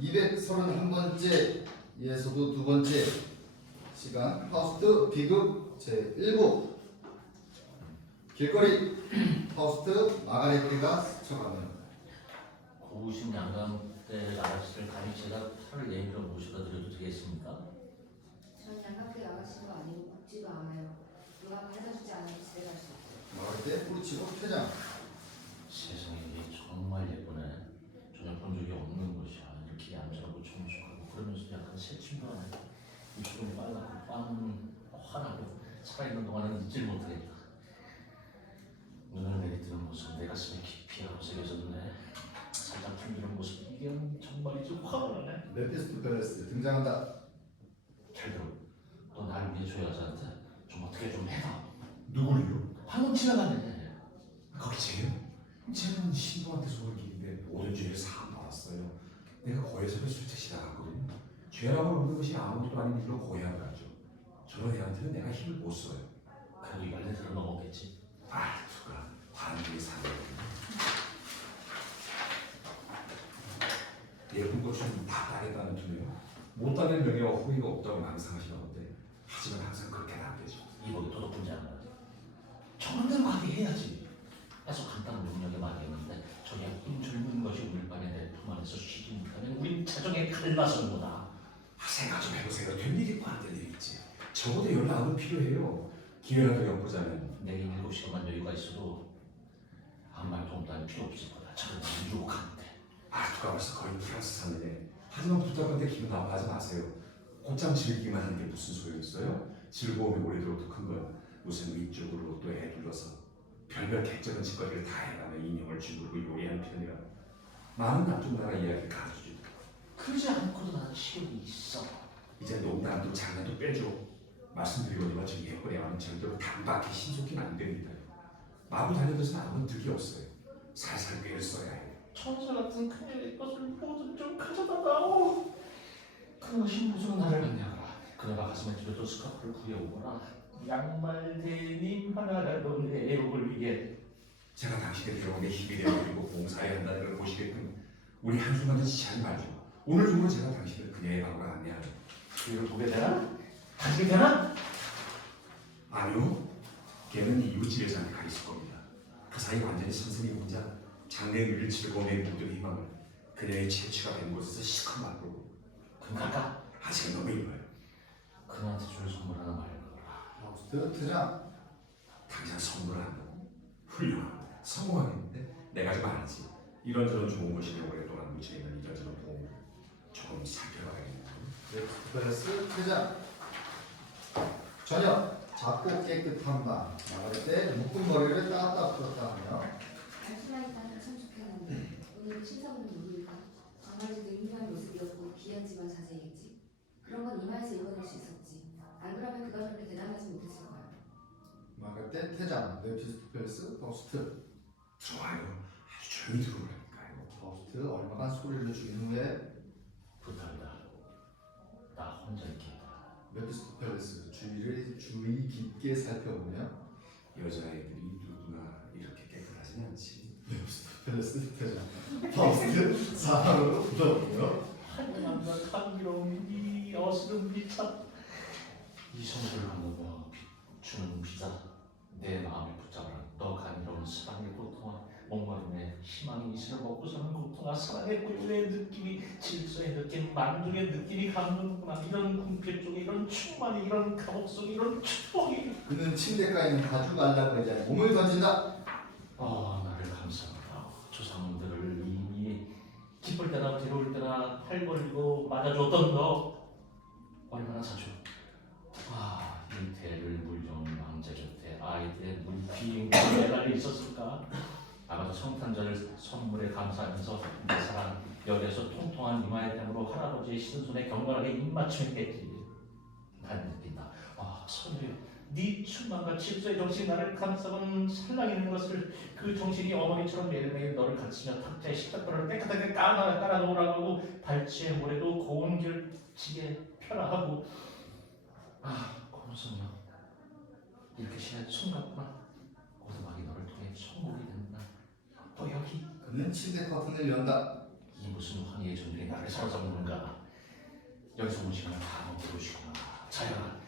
231번째에서도 두 번째 시간 파우스트 비극 제1부 길거리 파우스트 마가레트가 스쳐가는 고우신 양감대 아가씨를 감히 제가 팔을 내밀어 모셔다 드려도 되겠습니까? 전 양각대 아가씨도 아니고 굽지도 않아요. 누가 가르쳐주지 않으면 집에 갈 수 없어요. 마가레트 뿌리치고 퇴장. 세상에 이게 정말 예쁘네. 전혀 본 적이 없는 것이야. 이렇게 얌전하고 청순하고 그러면서 약간 새침도 하네. 입술은 빨갛고 뺨은 환하고 살아있는 동안은 잊질 못하겠다. 눈을 내리뜨는 모습 내 가슴에 깊이 하고 새겨졌네. 살짝 풍기는 모습 이게 정말이지 화가 나네. 메피스토펠레스 등장한다. 잘 들어. 너 나를 위해 저 여자한테 좀 어떻게 좀 해봐. 누구를요? 방금 지나가네. 거기 쟤요? 쟤는 신부한테 속을 기는데 모든 죄를 사함 받았어요. 내가 고해석을 술책시 나갔거든요. 죄라고 없는 것이 아무것도 아닌 일로 고해하고 가죠. 저런 애한테는 내가 힘을 못 써요. 그래도 이 말대로 넘었겠지. 아, 누가 환경이 사는 예쁜 꽃은 다 따겠다는 투네요. 못 따낼 명예와 호의가 없다고 망상하시나 본데 하지만 항상 그렇게는 안 되죠. 이복이 도덕분지 않아. 저런 대로 가게 해야지. 애써 간단한 능력에 많이 했는데 저 예쁜 젊은 것이 오늘 밤에 내 품 안에서 쉬지 못하면 우린 자정에 갈라서는 거다. 생각 좀 해보세요. 될 일이 있고 안 될 일이 있지. 적어도 연락은 필요해요. 기회라도 엿보자면. 내게 7시간만 여유가 있어도 아무 말 도움도 할 필요 없을 거다. 저런 유혹하는데. 아, 누가 벌써 거의 프랑스 사는데. 하지만 부탁한데 기분 나빠하지 마세요. 곧장 즐기기만 하는 게 무슨 소용있어요? 즐거움이 오래도록 큰 건 무슨 위쪽으로 또 애둘러서 별별 개쩌는 짓거리를 다 해가며 인형을 쥐고 요리하는 편이라 많은 남쪽 나라 이야기를 가르쳐주죠. 그러지 않고도 나는 시력이 있어. 이제 농담도 장난도 빼줘. 말씀드리거니와 저 예쁜 애와는 절대로 단박에 신속히는 안 됩니다. 마구 달려들어서는 아무런 득이 없어요. 살살 꿰를 써야 해요. 천사 같은 그녀의 것을 모두 좀 가져다 놔오. 그것이 무슨 나를 만나라. 그녀가 가슴에 들여도 스카프를 구해오거라. 양말 대님 하나라도 내 애욕을 위해. 제가 당신의 병원에 힘이 되어드리고 봉사해야 한다는 걸 보시게끔 우리 한순간도 지체하지 말죠. 오늘 중으로 제가 당신을 그녀의 방으로 안내하죠. 그를 보게 되나? 당신이 되나? 아니요. 걔는 이웃집에서한테 가 있을 겁니다. 그 사이 완전히 선생님 혼자 장래의를 즐거움의 모든 희망을 그녀의 채취가 된 곳에서 시커 맛보고. 그럼 갈까? 아직은 너무 일러요. 그녀한테 줄 선물 하나 말해보라. 파우스트 퇴장. 당장 선물을 한다고? 훌륭하고 성공하겠는데? 내가 좀 알지. 이런저런 좋은 것이면 오랫동안 묻혀있는 이런저런 도움을 조금 살펴봐야겠네요. 메피스토펠레스 퇴장. 저녁 작고 깨끗한 방 마가레트 묶은 머리를 따다 풀었다 하며 단순하게 따면 참 좋겠는데 오늘 신사분은 누구일까? 정말지도 인류한 모습이었고 비현지만 자세했지. 그런 건 이마에서 읽어낼 수 있었지. 안 그러면 그가 그렇게 대담하지 못했을 거야. 마가레트 퇴장. 메피스토펠레스 파우스트. 좋아요. 아주 조용히 들어오라니까요. 파우스트 얼마간 소리를 죽인 후에 부탁이다. 나 혼자 있게 해라. 메피스토펠레스 주의 깊게 살펴보며 여자애들이 누구나 이렇게 깨끗하진 않지. 메피스토펠레스 퇴장. 파우스트 사하로 묻어보며 한량과 감미로운 이 어스름 비차. 이 성소를 하며 주는 비자. 내 마음을 붙잡아라. 너 감미로운 사랑의 고통아, 목마름에 희망의 이슬을 먹고 사는 고통아, 사랑의 고요의 느낌이, 질서의 느낌, 만족의 느낌이 감도는구나. 이런 궁핍 속에 이런 충만이, 이런 감옥 속에 이런 축복이. 그는 침대가에 있는 가죽 알라브 의자에 몸을 던진다. 나를 감싸라. 조상들을 이미 기쁠 때나 괴로울 때나 팔 벌리고 맞아줬던 너 얼마나 자주. 이 대를 물려온 왕자 곁에 아이들의 물비인과 매달려 있었을까? 아마도 성탄절 선물에 감사하면서 내 사랑 여기에서 통통한 이마의 땀으로 할아버지의 신손에 경건하게 입맞춤했겠지. 난 느낀다. 선우여, 네 충만과 질서의 정신이 나를 감싸고는 살랑이는 것을, 그 정신이 어머니처럼 매일매일 너를 가르치며 탁자에 식탁보를 깨끗하게 깔아놓으라고 하고 발치에 모래도 고운 길치게 펴라 하고. 고무선이여, 이렇게 시간이 숨갔구나. 오두막이 너를 통해 천국이 된다. 또 여기 그는 침대 커튼을 연다. 이 무슨 황해의 전쟁이 나를 사로잡는가. 여기서 온 시간을 다 먹고 오시구나. 자연아,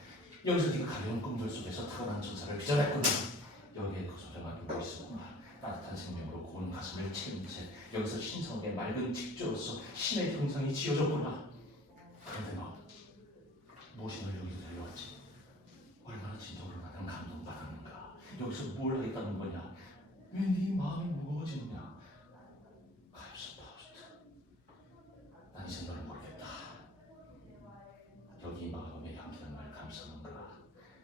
여기서 네가 가벼운 꿈들 속에서 타고난 천사를 빚어냈구나. 여기에 그 소자가 누고 있었구나. 따뜻한 생명으로 고운 가슴을 채운 채 여기서 신성하게 맑은 직조로서 신의 형상이 지어졌구나. 그런데 너 무엇이 널 여기로 데려왔지? 얼마나 진정으로 나는 감동받았는가. 여기서 뭘 하겠다는 거냐? 왜 네 마음이 무거워지느냐? 가엾은 파우스트, 난 이제 너를 모르겠다. 여기 마음의 향기는 날 감싸는가.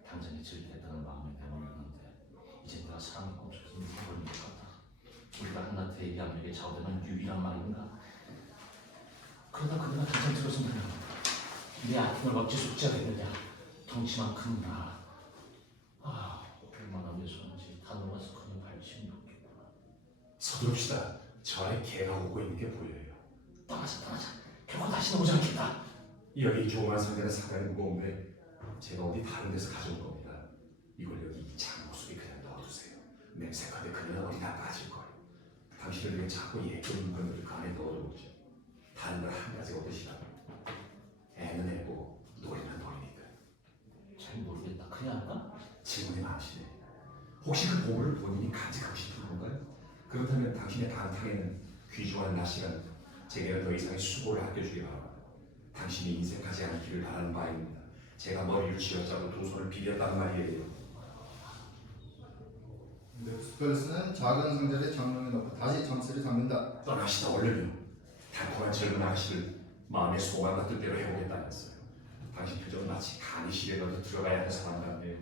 당장에 즐기겠다는 마음에 내몰렸는데 이제 내가 사랑의 꿈속에서 묻어버린 것 같다. 우리가 한낱 대비함에게 좌우되는 유일한 말인가? 그러다 그러나 괜찮들어서 내 아픔을 어찌 속죄하겠느냐. 덩치만큼 나. 얼마나 매서운지 단어가서 그냥 발치면 좋겠구나. 서두릅시다. 저 안에 개가 오고 있는 게 보여요. 떠나자. 결코 다시는 오지 않겠다. 여기 조그만 상자는 상당히 무거운데 제가 어디 다른 데서 가져온 겁니다. 이걸 여기 이 작은 모습에 그냥 넣어두세요. 맹세컨대 그녀는 어디나 빠질 거예요. 당신을 위해 자꾸 예쁜 물건들을 그 안에 넣어두죠. 다른 걸 한 가지 얻으시라고. 애는 애고 노래는 노래니까. 잘 모르겠다. 그냥 할까? 질문이 많으시네. 혹시 그 보물을 본인이 간직하고 싶은 건가요? 그렇다면 당신의 방탕에는 귀중한 낮 시간 제게는 더 이상의 수고를 아껴주기 바랍니다. 당신이 인색하지 않기를 바라는 바입니다. 제가 머리를 쥐어짜고 두 손을 비볐단 말이에요. 멕스펠스는 작은 상자를 장롱에 넣고 다시 장치를 잠근다. 떠나시다 얼른요. 달콤한 젊은 아가씨를 마음의 소망과 뜻대로 해보겠다면서요. 당신 표정은 마치 간이 시래라도 들어가야 하는 사람 같네요.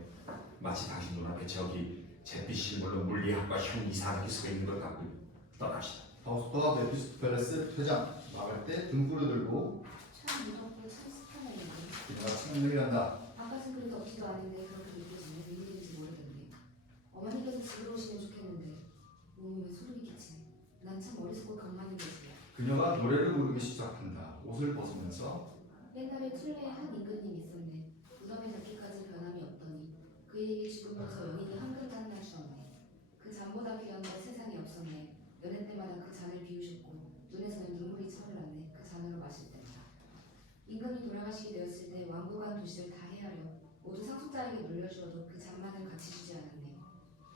마치 당신 눈앞에 저기 잿빛 실물로 물리학과 형 이상하게 서 있는 것 같고요. 떠나시다. 파우스트와 메피스토펠레스 퇴장. 나갈 때 등불을 들고 참 무섭고 참 습하네요. 그녀가 창문을 한다. 아까는 그래도 없지도 않은데 그렇게 느껴지네. 웬일인지 모르겠네. 어머니께서 집으로 오시면 좋겠는데 몸에 소름이 끼치네. 난 참 어리석고 강만인 거지. 그녀가 노래를 부르기 시작한다. 옷을 벗으면서 옛날에 툴레에 한 임금님이 있었네. 무덤에 닿기까지 변함이 없더니 그에게 죽으면서 영인이 황금을 하나 주었네. 그 잔보다 귀한 것 세상에 없었네. 연애 때마다 그 잔을 비우셨고 눈에서는 눈물이 차올랐네. 그 잔으로 마실 때마다. 임금이 돌아가시게 되었을 때 왕국한 도시를 다 헤아려 모두 상속자에게 물려주어도 그 잔만을 같이 주지 않았네.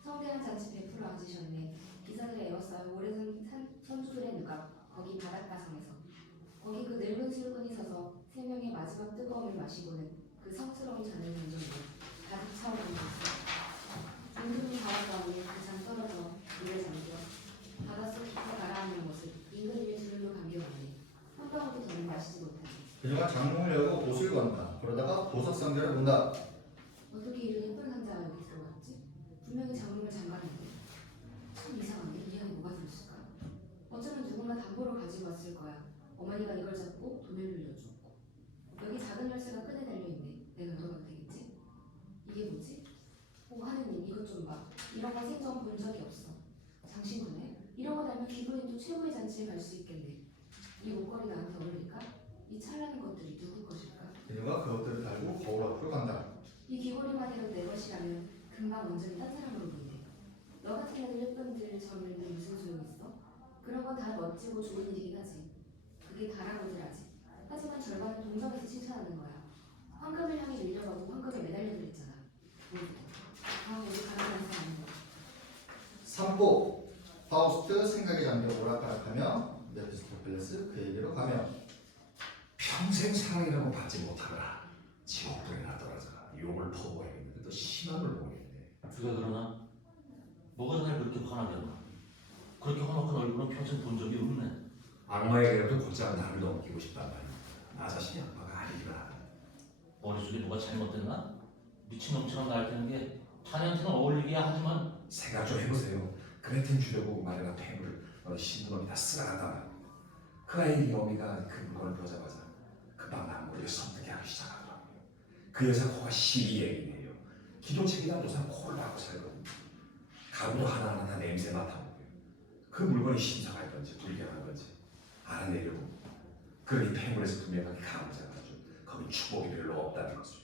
성대한 잔치 베풀어 앉으셨네. 기사들의 에워싸요 오래된 선주들의 누각 거기 바닷가성에서 거기 그 늙은 술꾼이 서서 생명의 마지막 뜨거움을 마시고는 그 성스러운 잔을 던졌네. 가득 차오르는 모습. 임금이 바닷가 위에 그 잔 떨어져 물에 잠겨 바닷속 깊이 가라앉는 모습. 임금님의 둘로 감겨왔네. 한 방울도 더는 마시지 못하네. 그녀가 장롱을 열고 옷을 건다. 그러다가 보석 상자를 본다. 어떻게 이런 예쁜 상자가 여기 들어갔지? 분명히 장롱을 잠갔는데. 참 이상하네. 이 안에 뭐가 들었을까? 어쩌면 누군가 담보로 가지고 왔을 거야. 어머니가 이걸 잡고 돈을 빌려주었고. 여기 작은 열쇠가 끈에 달려있네. 내가 열어봐도 되겠지? 이게 뭐지? 오 하느님 이것 좀 봐. 이런 거 생전 본 적이 없어. 장신구네? 이런 거 달면 기부인도 최고의 잔치에 갈 수 있겠네. 이 목걸이 나한테 어울릴까? 이 찬란한 것들이 누구 것일까? 그녀가 그것들을 달고 거울 앞으로 간다. 이 귀걸이만 해도 내 것이라면 금방 완전히 딴 사람으로 보이네. 너 같은 애들 예쁜들 젊은데 무슨 소용있어? 그런 건 다 멋지고 좋은 일이긴 하지. 그게 다라고들 하지. 하지만 절반은 동정에서 칭찬하는 거야. 황금을 향해 밀려가도 황금에 매달려들 있잖아. 우리 가난한 사람인 거야. 삼보 파우스트 생각에 잠겨 오락가락하며 메피스토펠레스 그에게로 가며 평생 사랑이라고 받지 못하거나 지옥불에나 떨어져라 욕을 퍼부어야겠는데 또 심한 걸 보겠네. 그가 그러나 뭐가 날 그렇게 화나게 하나? 그렇게 화나는 얼굴은 평생 본 적이 없네. 악마에게라도 곧장 나를 넘기고 싶단 말이야. 나 자신이 악마가 아니구나. 머릿속에 뭐가 잘못됐나? 미친놈처럼 날뛰는 게 자네한테는 어울리기야 하지만 생각 좀 해보세요. 그레텐 주려고 마련한 폐물을 신는 놈이 다 쓰러간단 말이야. 그 아이의 어미가 그 물건을 보자마자 금방 남몰래 섬뜩해하기 시작하더라고요. 그 여자 코가 12얘기네요. 기도책이나 노상 코를 박고 살거든요. 가구도 하나하나 다 냄새 맡아보고요. 그 물건이 신성할 건지 불경한 건지 알아내려고 그러니 폐물에서 분명하게 감을 잡아줘. 거긴 축복이 별로 없다는 것을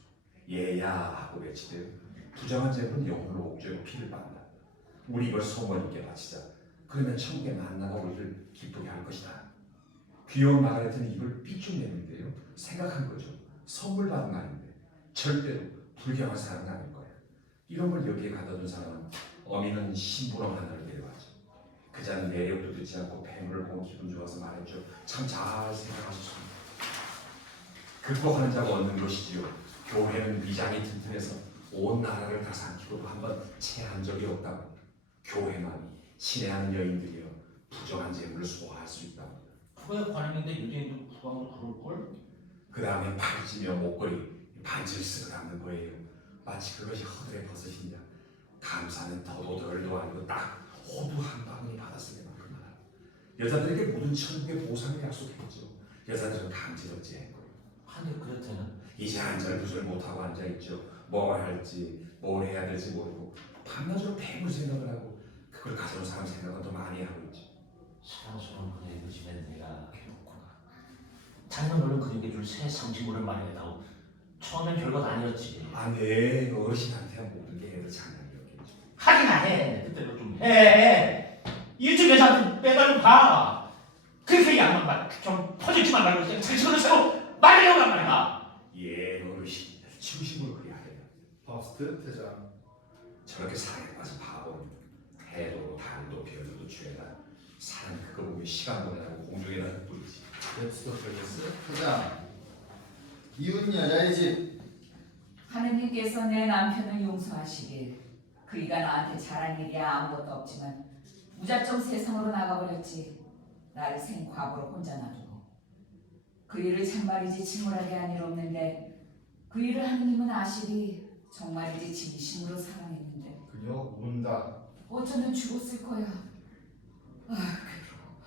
얘야 하고 외치대요. 부정한 재물은 영혼을 옥죄고 피를 받는다. 우리 이걸 성모님께 바치자. 그러면 천국의 만나가 우리를 기쁘게 할 것이다. 귀여운 마가렛은 입을 삐쭉 내는데요. 생각한 거죠. 선물 받은 아닌데 절대로 불경한 사람은 아닐 거야. 이런 걸 여기에 갖다 둔 사람은 어미는 심부름 하나를 데려왔죠. 그자는 내력도 듣지 않고 폐물을 보고 기분 좋아서 말했죠. 참 잘 생각하셨습니다. 극복하는 자가 얻는 것이지요. 교회는 위장이 튼튼해서 온 나라를 다 삼키고도 한번 체한 적이 없다고. 교회만이 친애하는 여인들이여 부정한 재물을 소화할 수 있답니다. 그거야 관행인데 유대인도 국왕으로 그럴걸? 그 다음에 팔찌며 목걸이, 반지를 쓰고 담는 거예요. 마치 그것이 허들의 버섯이냐. 감사는 더도 덜도 아니고 딱 호두 한 방울이 받았을 때만큼 하나. 여자들에게 모든 천국의 보상을 약속했죠. 여자들은 감지덕지 했고요. 근데 그레테는 이제 안절부절 못하고 앉아있죠. 뭘 할지 뭘 해야 될지 모르고 밤낮으로 폐물 생각을 하고 그걸 가져온 사람 생각은 더 많이 하고 있죠. 사랑스러운 그녀의 그 집에 내가 괴롭구나. 자네는 얼른 그녀에게 줄 새 상징물을 마련해다오. 처음엔 별것 아니었지. 아, 네. 어르신한테 모든 게 애들 장난이었겠죠. 하기나 해. 그때도 좀 해. 일찍 여자한테 빼달좀 봐. 그렇게 양만 좀 퍼질지만 말고 자식을 새로 말려오란 말이야. 예, 어르신. 치우심으로 그리 하래요. 파우스트 퇴장. 저렇게 사랑에 빠진 바보는 해도 달도 별도 죄다. 사람 그거 보면 시간 보내라고 공중에다 뿌리지. 메피스토펠레스 퇴장. 이웃 여자의 집. 하느님께서 내 남편을 용서하시길. 그이가 나한테 잘한 일이야 아무것도 없지만 무작정 세상으로 나가버렸지. 나를 생과거로 혼자 놔두고. 그 일을 참말이지 침울하게 한 일 없는데 그 일을 하느님은 아시리. 정말이지 진심으로 사랑했는데 그녀 운다. 어쩌면 죽었을 거야. 아, 괴로워.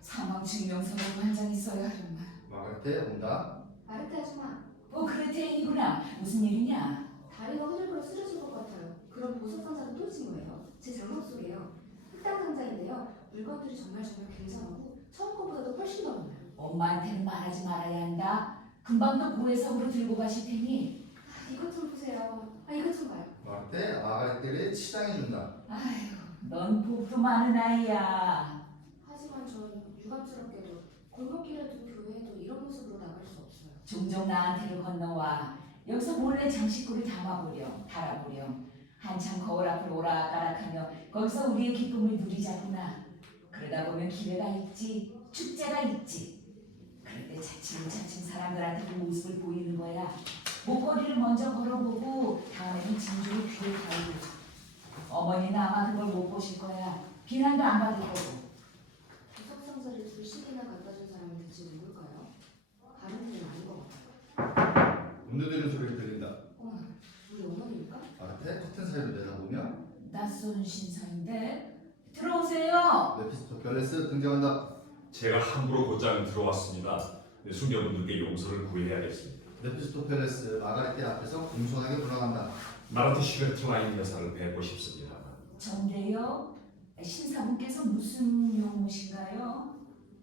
사망 증명서라고 한 장 있어야 하련만. 마가렛 온다. 마르테 아줌마, 그레테인이구나. 무슨 일이냐? 다리가 흐들거려 쓰러진 것 같아요. 그럼 보석 상자는 또 진 거예요? 제 장갑 속에요. 흑당 상자인데요. 물건들이 정말 굉장하고 처음 것보다도 훨씬 더 많아요. 엄마한테는 말하지 말아야 한다. 금방 또 고해석으로 들고 가실 테니. 이것 좀 보세요. 이것 좀 봐요. 마가렛들이 치장해준다. 아휴, 넌 복도 많은 아이야. 하지만 전 유감스럽게도 골목길에도 교회에도 이런 모습으로 나갈 수 없어요. 종종 나한테로 건너와. 여기서 몰래 장식구를 달아보렴. 한참 거울 앞을 오락가락하며 거기서 우리의 기쁨을 누리자꾸나. 그러다 보면 기회가 있지, 축제가 있지. 그럴 때 차츰차츰 사람들한테 그 모습을 보이는 거야. 목걸이를 먼저 걸어보고 다음에는 진주를 귀에 달고. 어머니는 아마 그걸 못 보실 거야. 비난도 안 받을 거고. 보석 상자를 둘씩이나 갖다 준 사람은 대체 누굴까요? 가는지는 아닌 것 같아요. 운두드는 소리가 들린다. 우리 어머니일까? 마가렛 커튼 사이로 내다보면 낯선 신사인데. 들어오세요. 메피스토펠레스 등장한다. 제가 함부로 곧장 들어왔습니다. 숙녀분들께 용서를 구해야겠습니다. 메피스토펠레스 마가렛 앞에서 공손하게 불러간다. 마르테 슈베트와인 여사를 뵙고 싶습니다. 전데요. 신사분께서 무슨 용무신가요?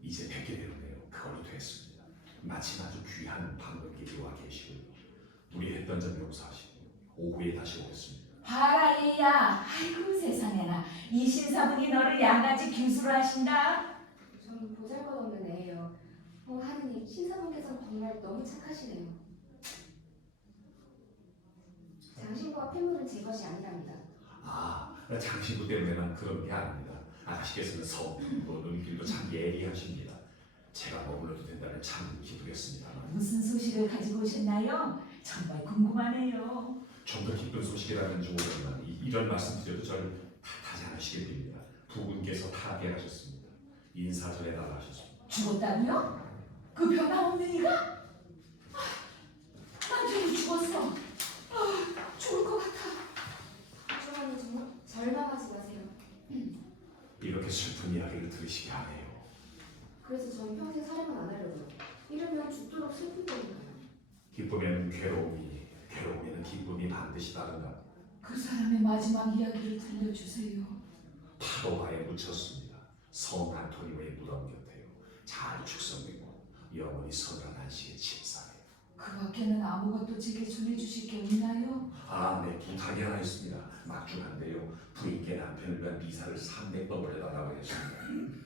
이제 뵙게 되었네요. 그걸로 됐습니다. 마침 아주 귀한 방문객이 와 계시고 무리했던 점 용서하시고 오후에 다시 오겠습니다. 봐라 얘야. 아이고 세상에나. 이 신사분이 너를 양같이 규수로 하신다. 저는 보잘것없는 애예요. 하느님, 신사분께서는 정말 너무 착하시네요. 장신구와 폐물은 제 것이 아니랍니다. 아, 장신구 때문에만 그런 게 아닙니다. 아가씨께서는 성품도 눈길도 참 예리하십니다. 제가 머물러도 된다면 참 기쁘겠습니다. 무슨 소식을 가지고 오셨나요? 정말 궁금하네요. 좀 더 기쁜 소식이라는지 모르지만 이런 말씀 드려도 저를 탓하지 않으시길 빕니다. 부군께서 타계하셨습니다. 인사 전해달라 하셨습니다. 죽었다고요? 그 변함없는 이가? 남편이 죽었어. 죽을 것 같아. 주머니 정말 절망하지 마세요. 이렇게 슬픈 이야기를 들으시게 하네요. 그래서 저는 평생 살인은 안 하려고요. 이러면 죽도록 슬플 거니까요. 기쁨에는 괴로움에는 기쁨이 반드시 따른다. 그 사람의 마지막 이야기를 들려주세요. 파도가에 묻혔습니다. 성 안토니오의 무덤 곁에요. 잘 축성되고 영원히 서늘한 한시의 침상에. 그 밖에는 아무것도 제게 전해주실 게 없나요? 아, 네, 부탁이 하나 있습니다. 막중한데요. 부인께 남편을 위한 미사를 300번을 해달라고 했습니다.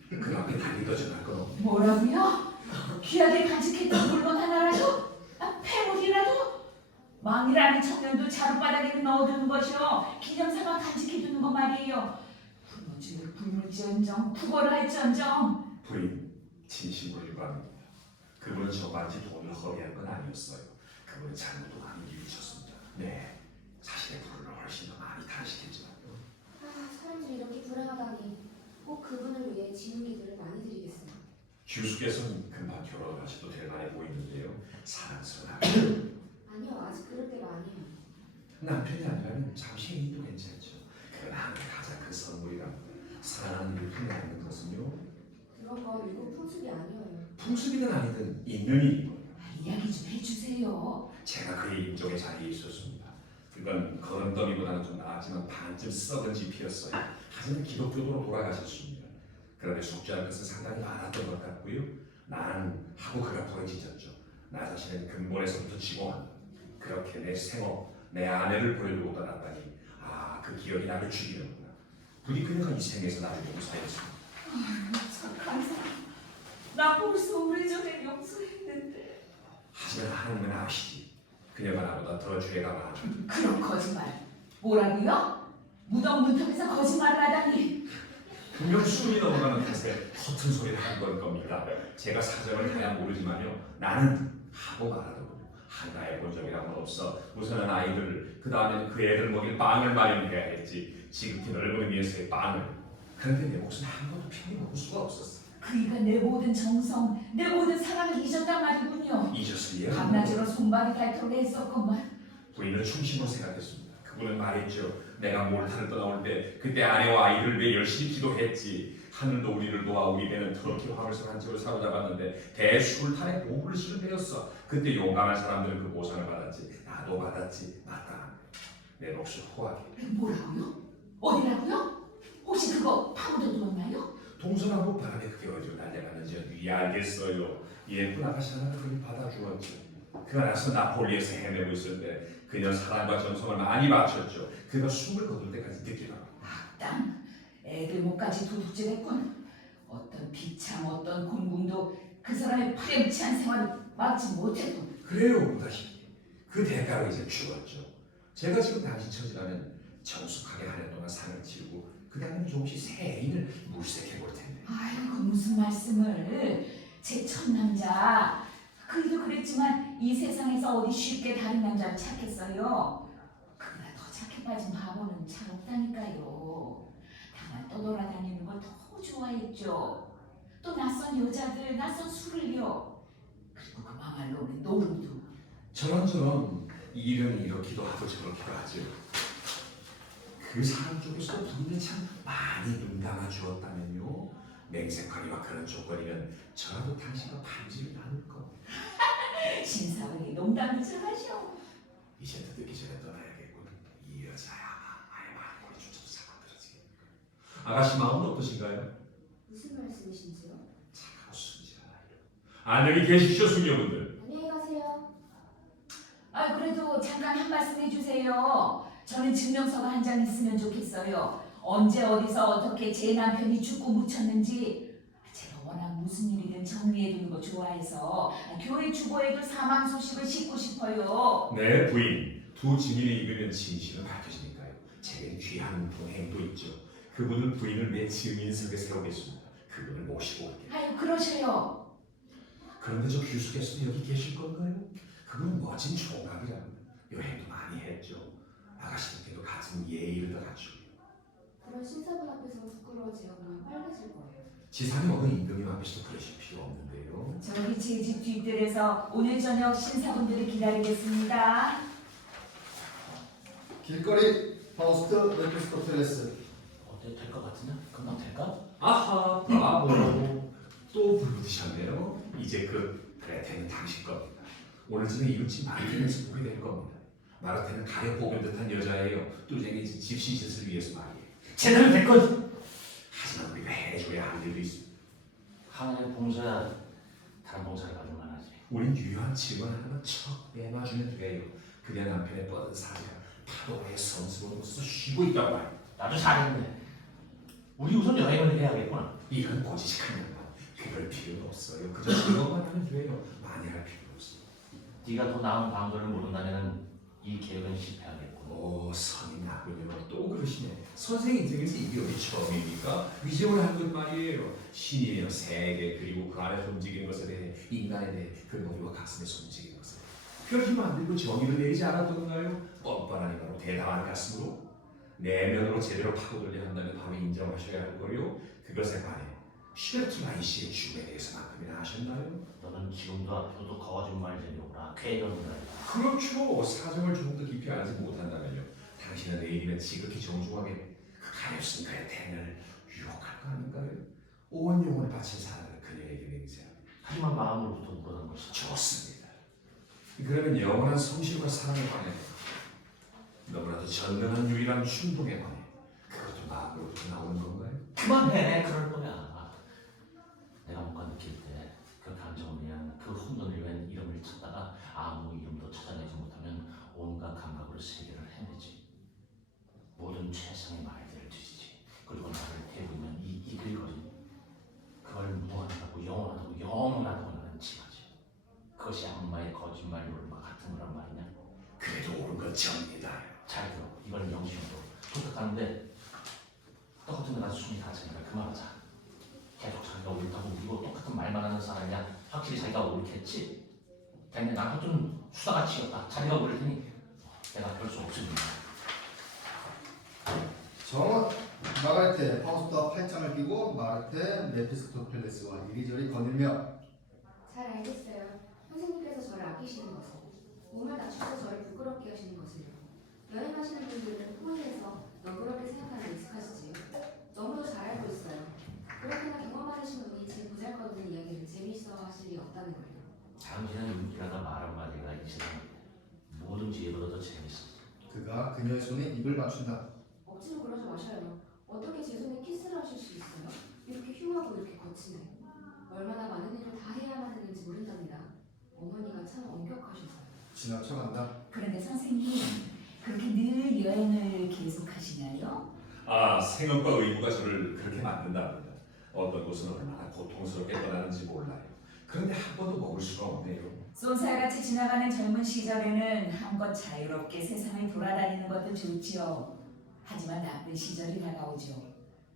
그 밖에 달리 더 전할 건 없네요. 뭐라고요? 귀하게 간직했던 물건 하나라도? 폐물이라도? 망이라는 청년도 자루바닥에 넣어두는 것이요 기념삼아 간직해두는 것 말이에요. 굶어죽을 굶을지언정 구걸을 할지언정. 부인, 진심으로 유감입니다. 그분은 저한테 돈을 허비한 건 아니었어요. 그분은 잘못도 많이 일으켰습니다. 네, 자신의 불을 훨씬 더 많이 탄식했지만요. 사람들이 이렇게 불행하다니. 꼭 그분을 위해 진흙이들을 많이 드리겠어요. 규수께서는 금방 결혼하셔도 될 만해 보이는데요. 사랑스러운 아니요, 아직 그럴 때가 아니에요. 남편이 아니라면 잠시 애인도 괜찮죠. 그러나 한테 가장 큰 선물이랍니다. 사랑하는 일을 품에 안는 것은요. 그런 건 일곱 풍습이 아니에요. 풍습이든 아니든 있는 일이고요. 이야기 좀 해주세요. 제가 그의 인종의 자리에 있었습니다. 그건 거름더미보다는 좀 나았지만 반쯤 썩은 집이었어요. 하지만 기독교도로 돌아가셨습니다. 그런데 숙제할 것은 상당히 많았던 것 같고요. 나는 하고 그가 부러지셨죠. 나 자신은 근본에서부터 지공한다. 그렇게 내 생업, 내 아내를 보여주고 떠났다니 그 기억이 나를 죽이는구나. 부디 그녀가 이 생에서 나를 용서했습니다. 착한 사람. 나 벌써 오래전에 용서했는데. 하지만 하나님은 아시지. 그녀가 나보다 더 죄가 많아. 그런 거짓말. 뭐라고요? 무덤 문턱에서 거짓말을 하다니. 분명 숨이 넘어가는 탓에 허튼 소리를 한 걸 겁니다. 제가 사정을 다야 모르지만요. 나는 하고 말하더군요. 한가해 본 적이란 건 없어. 우선은 아이들을, 그 다음에는 그 애들 먹일 빵을 마련해야 했지. 지극히 넓은 의미에서의 빵을. 그런데 내 목숨 한 번도 편히 먹을 수가 없었어. 그이가 내 모든 정성, 내 모든 사랑을 잊었단 말이군요. 잊었을 리가. 밤낮으로 손발이 닳도록 애썼건만. 부인은 충심으로 생각했습니다. 그분은 말했죠. 내가 몰타를 떠나올 때 그때 아내와 아이를 위해 열심히 기도했지. 하늘도 우리를 도와 우리 배는 터키 화물선 한 척을 사로잡았는데 대술탄에 보물을 실은 배였어. 그때 용감한 사람들은 그 보상을 받았지. 나도 받았지. 마땅한 내 몫을 후하게. 뭐라고요? 어디라고요? 혹시 그거 파묻어 두었나요? 동서남북 바람에 그게 어디로 날려갔는지 위 알겠어요. 예쁜 아가씨 하나가 그를 받아주었죠. 그가 나서 나폴리에서 헤매고 있을 때 그녀 사랑과 정성을 많이 바쳤죠. 그가 숨을 거둘 때까지 느끼더라고. 악당, 애들 목까지 도둑질했군. 어떤 비참, 어떤 곤궁도 그 사람의 파렴치한 생활을 막지 못했군. 그래요, 보다시피 그 대가로 이제 죽었죠. 제가 지금 당신 처지라면 정숙하게 한 해 동안 상을 치르고 그 다음에 조금씩 새 애인을 물색해 볼 텐데. 아이고 무슨 말씀을. 제 첫 남자 그이도 그랬지만 이 세상에서 어디 쉽게 다른 남자를 찾겠어요. 그보다 더 착해 빠진 바보는 잘 없다니까요. 다만 떠돌아다니는 걸 더 좋아했죠. 또 낯선 여자들, 낯선 술을요. 그리고 그 망할 놈의 노름도. 저런저런 이름이 이렇기도 하고 저렇기도 하죠. 그 사람 쪽에서 분명히 참 많이 눈 감아 주었다면요. 맹색하기와 그런 조건이면 저라도 당신과 반지를 나눌 겁니다. 신사원이 농담도 잘하셔. 이제 듣기 전에 떠나야겠군. 이 여자야 아예 말고 주접 사과드리지. 아가씨 마음은 어떠신가요? 무슨 말씀이신지요? 착하고 순진한 아이로. 안녕히 계십시오, 숙녀분들. 안녕히 가세요. 아 그래도 잠깐 한 말씀 해주세요. 저는 증명서가 한 장 있으면 좋겠어요. 언제 어디서 어떻게 제 남편이 죽고 묻혔는지. 제가 워낙 무슨 일이든 정리해두는 거 좋아해서 교회 주보에도 사망 소식을 싣고 싶어요. 네, 부인. 두 증인이 읽으면 진실은 밝혀지니까요. 제겐 귀한 동행도 있죠. 그분은 부인을 내 증인석에 세우겠습니다. 그분을 모시고 올게요. 아유 그러셔요. 그런데 저 규수께서도 여기 계실 건가요? 그분은 멋진 총각이랍니다. 여행도 많이 했죠. 아가씨들께도 같은 예의를 다 갖추고요. 그런 신사분 앞에서 부끄러워지어 보면 빨개질 거예요. 지상에 먹은 임금님 앞에서도 그러실 필요 없는데요. 저기 제 집 뒤뜰에서 오늘 저녁 신사분들을 기다리겠습니다. 길거리 파우스트 메피스토펠레스. 어때 될 것 같으냐? 금방 될까? 아하, 브라보. 또 불붙으셨네요. 이제 그 그레테는 당신 겁니다. 오늘 저녁 이웃집 마르테에서 보게 될 겁니다. 마르테는 가려 뽑은 듯한 여자예요. 뚜쟁이 집신짓을 위해서 말이에요. 제대로 될 거지. 하지만 우리가 해줘야 할 일도 있습니다. 하나의 봉사야 다른 봉사를 가질 만하지. 우린 유효한 직원 하나만 척 빼놔주면 돼요. 그녀 남편의 뻗은 사지가 파도의 성스러움으로서 쉬고 있단 말이에요. 나도 잘했네. 우리 우선 여행을 해야겠구나. 이런 고지식한 양반, 그걸 필요는 없어요. 그저 즐거움만 하면 돼요. 많이 할 필요 없어요. 네가 더 나은 방법을 모른다면 이 계획은 실패하겠고. 오, 성이 나군요. 또 그러시네. 선생 인생에서 이게 어디 처음입니까? 위정을 한 것 말이에요. 신이에요. 세계 그리고 그 안에서 움직이는 것에 대해 인간에 대해 그 머리와 가슴에서 움직이는 것에 그렇게 만들고 정의를 내리지 않았던가요? 뻔뻔하니 바로 대담한 가슴으로 내면으로 제대로 파고들려 한다면 바로 인정하셔야 할 거요. 그것에 반해 슈베르트 라이시의 죽음에 대해서만큼이나 아셨나요? 너는 지금도 앞으로도 거짓말쟁이구나. 쾌변이다. 그렇죠. 사정을 조금 더 깊이 알지 못한다면요. 당신은 내일이면 지극히 정중하게 그 가엾은 그의 태양을 유혹할 거 아닌가요? 온 영혼을 바친 사랑을 그녀에게 맹세합니다. 하지만 마음으로부터 우러난 것이다. 좋습니다. 그러면 영원한 성실과 사랑에 관해 너무나도 전능한 유일한 충동에 관해 그것도 마음으로부터 나오는 건가요? 그만해. 그럴 거야. 내가 뭔가 느낄 때 그 감정을 위한 그 혼돈을 위한 이름을 찾다가 아무 이름도 찾아내지 못하면 온갖 감각으로 세계를 헤매지. 모든 최상의 말들을 뒤지지. 그리고 나를 대고 있는 이 이글거림. 그걸 무한하다고 영원하다고 영원하다고 나는 칭하지. 그것이 악마의 거짓말 노름과 같은 거란 말이냐? 그래도 옳은 건 정리다. 잘 들어. 이걸 영심으로 부탁하는데 똑같은 거 나서 숨이 닿으니까 그만하자. 계속 자기가 옳다고 우리고 똑같은 말만 하는 사람이야. 확실히 자기가 옳겠지? 근데 난 좀 수다가 치였다. 자기가 옳을 테니 내가 별 수 없습니다. 정원 마가레테 파우스트와 팔짱을 끼고 마르테 메피스토펠레스와 이리저리 거닐며 잘 알겠어요. 선생님께서 저를 아끼시는 것을, 몸을 낮추셔서 저를 부끄럽게 하시는 것을요. 여행하시는 분들은 후회해서 너그럽게 생각하는 데 익숙하시지요. 너무도 잘 알고 있어요. 그렇게나 경험 많으신 분이 제 보잘것없는 이야기를 재미있어 하실 리 없다는 거예요. 당신은 일하다 말 한마디가 이 세상 모든 지혜보다 더 재밌어. 그가 그녀의 손에 입을 맞춘다. 억지로 그러지 마셔요. 어떻게 제 손에 키스를 하실 수 있어요? 이렇게 흉하고 이렇게 거치네. 얼마나 많은 일을 다 해야만 했는지 모른답니다. 어머니가 참 엄격하셔서요. 지나쳐간다. 그런데 선생님, 그렇게 늘 여행을 계속하시나요? 아, 생업과 의무가 저를 그렇게 만든답니다. 어떤 곳은 얼마나 고통스럽게 떠나는지 몰라요. 그런데 한 번도 먹을 수가 없네요. 쏜살같이 지나가는 젊은 시절에는 한껏 자유롭게 세상을 돌아다니는 것도 좋지요. 하지만 나쁜 시절이 다가오죠.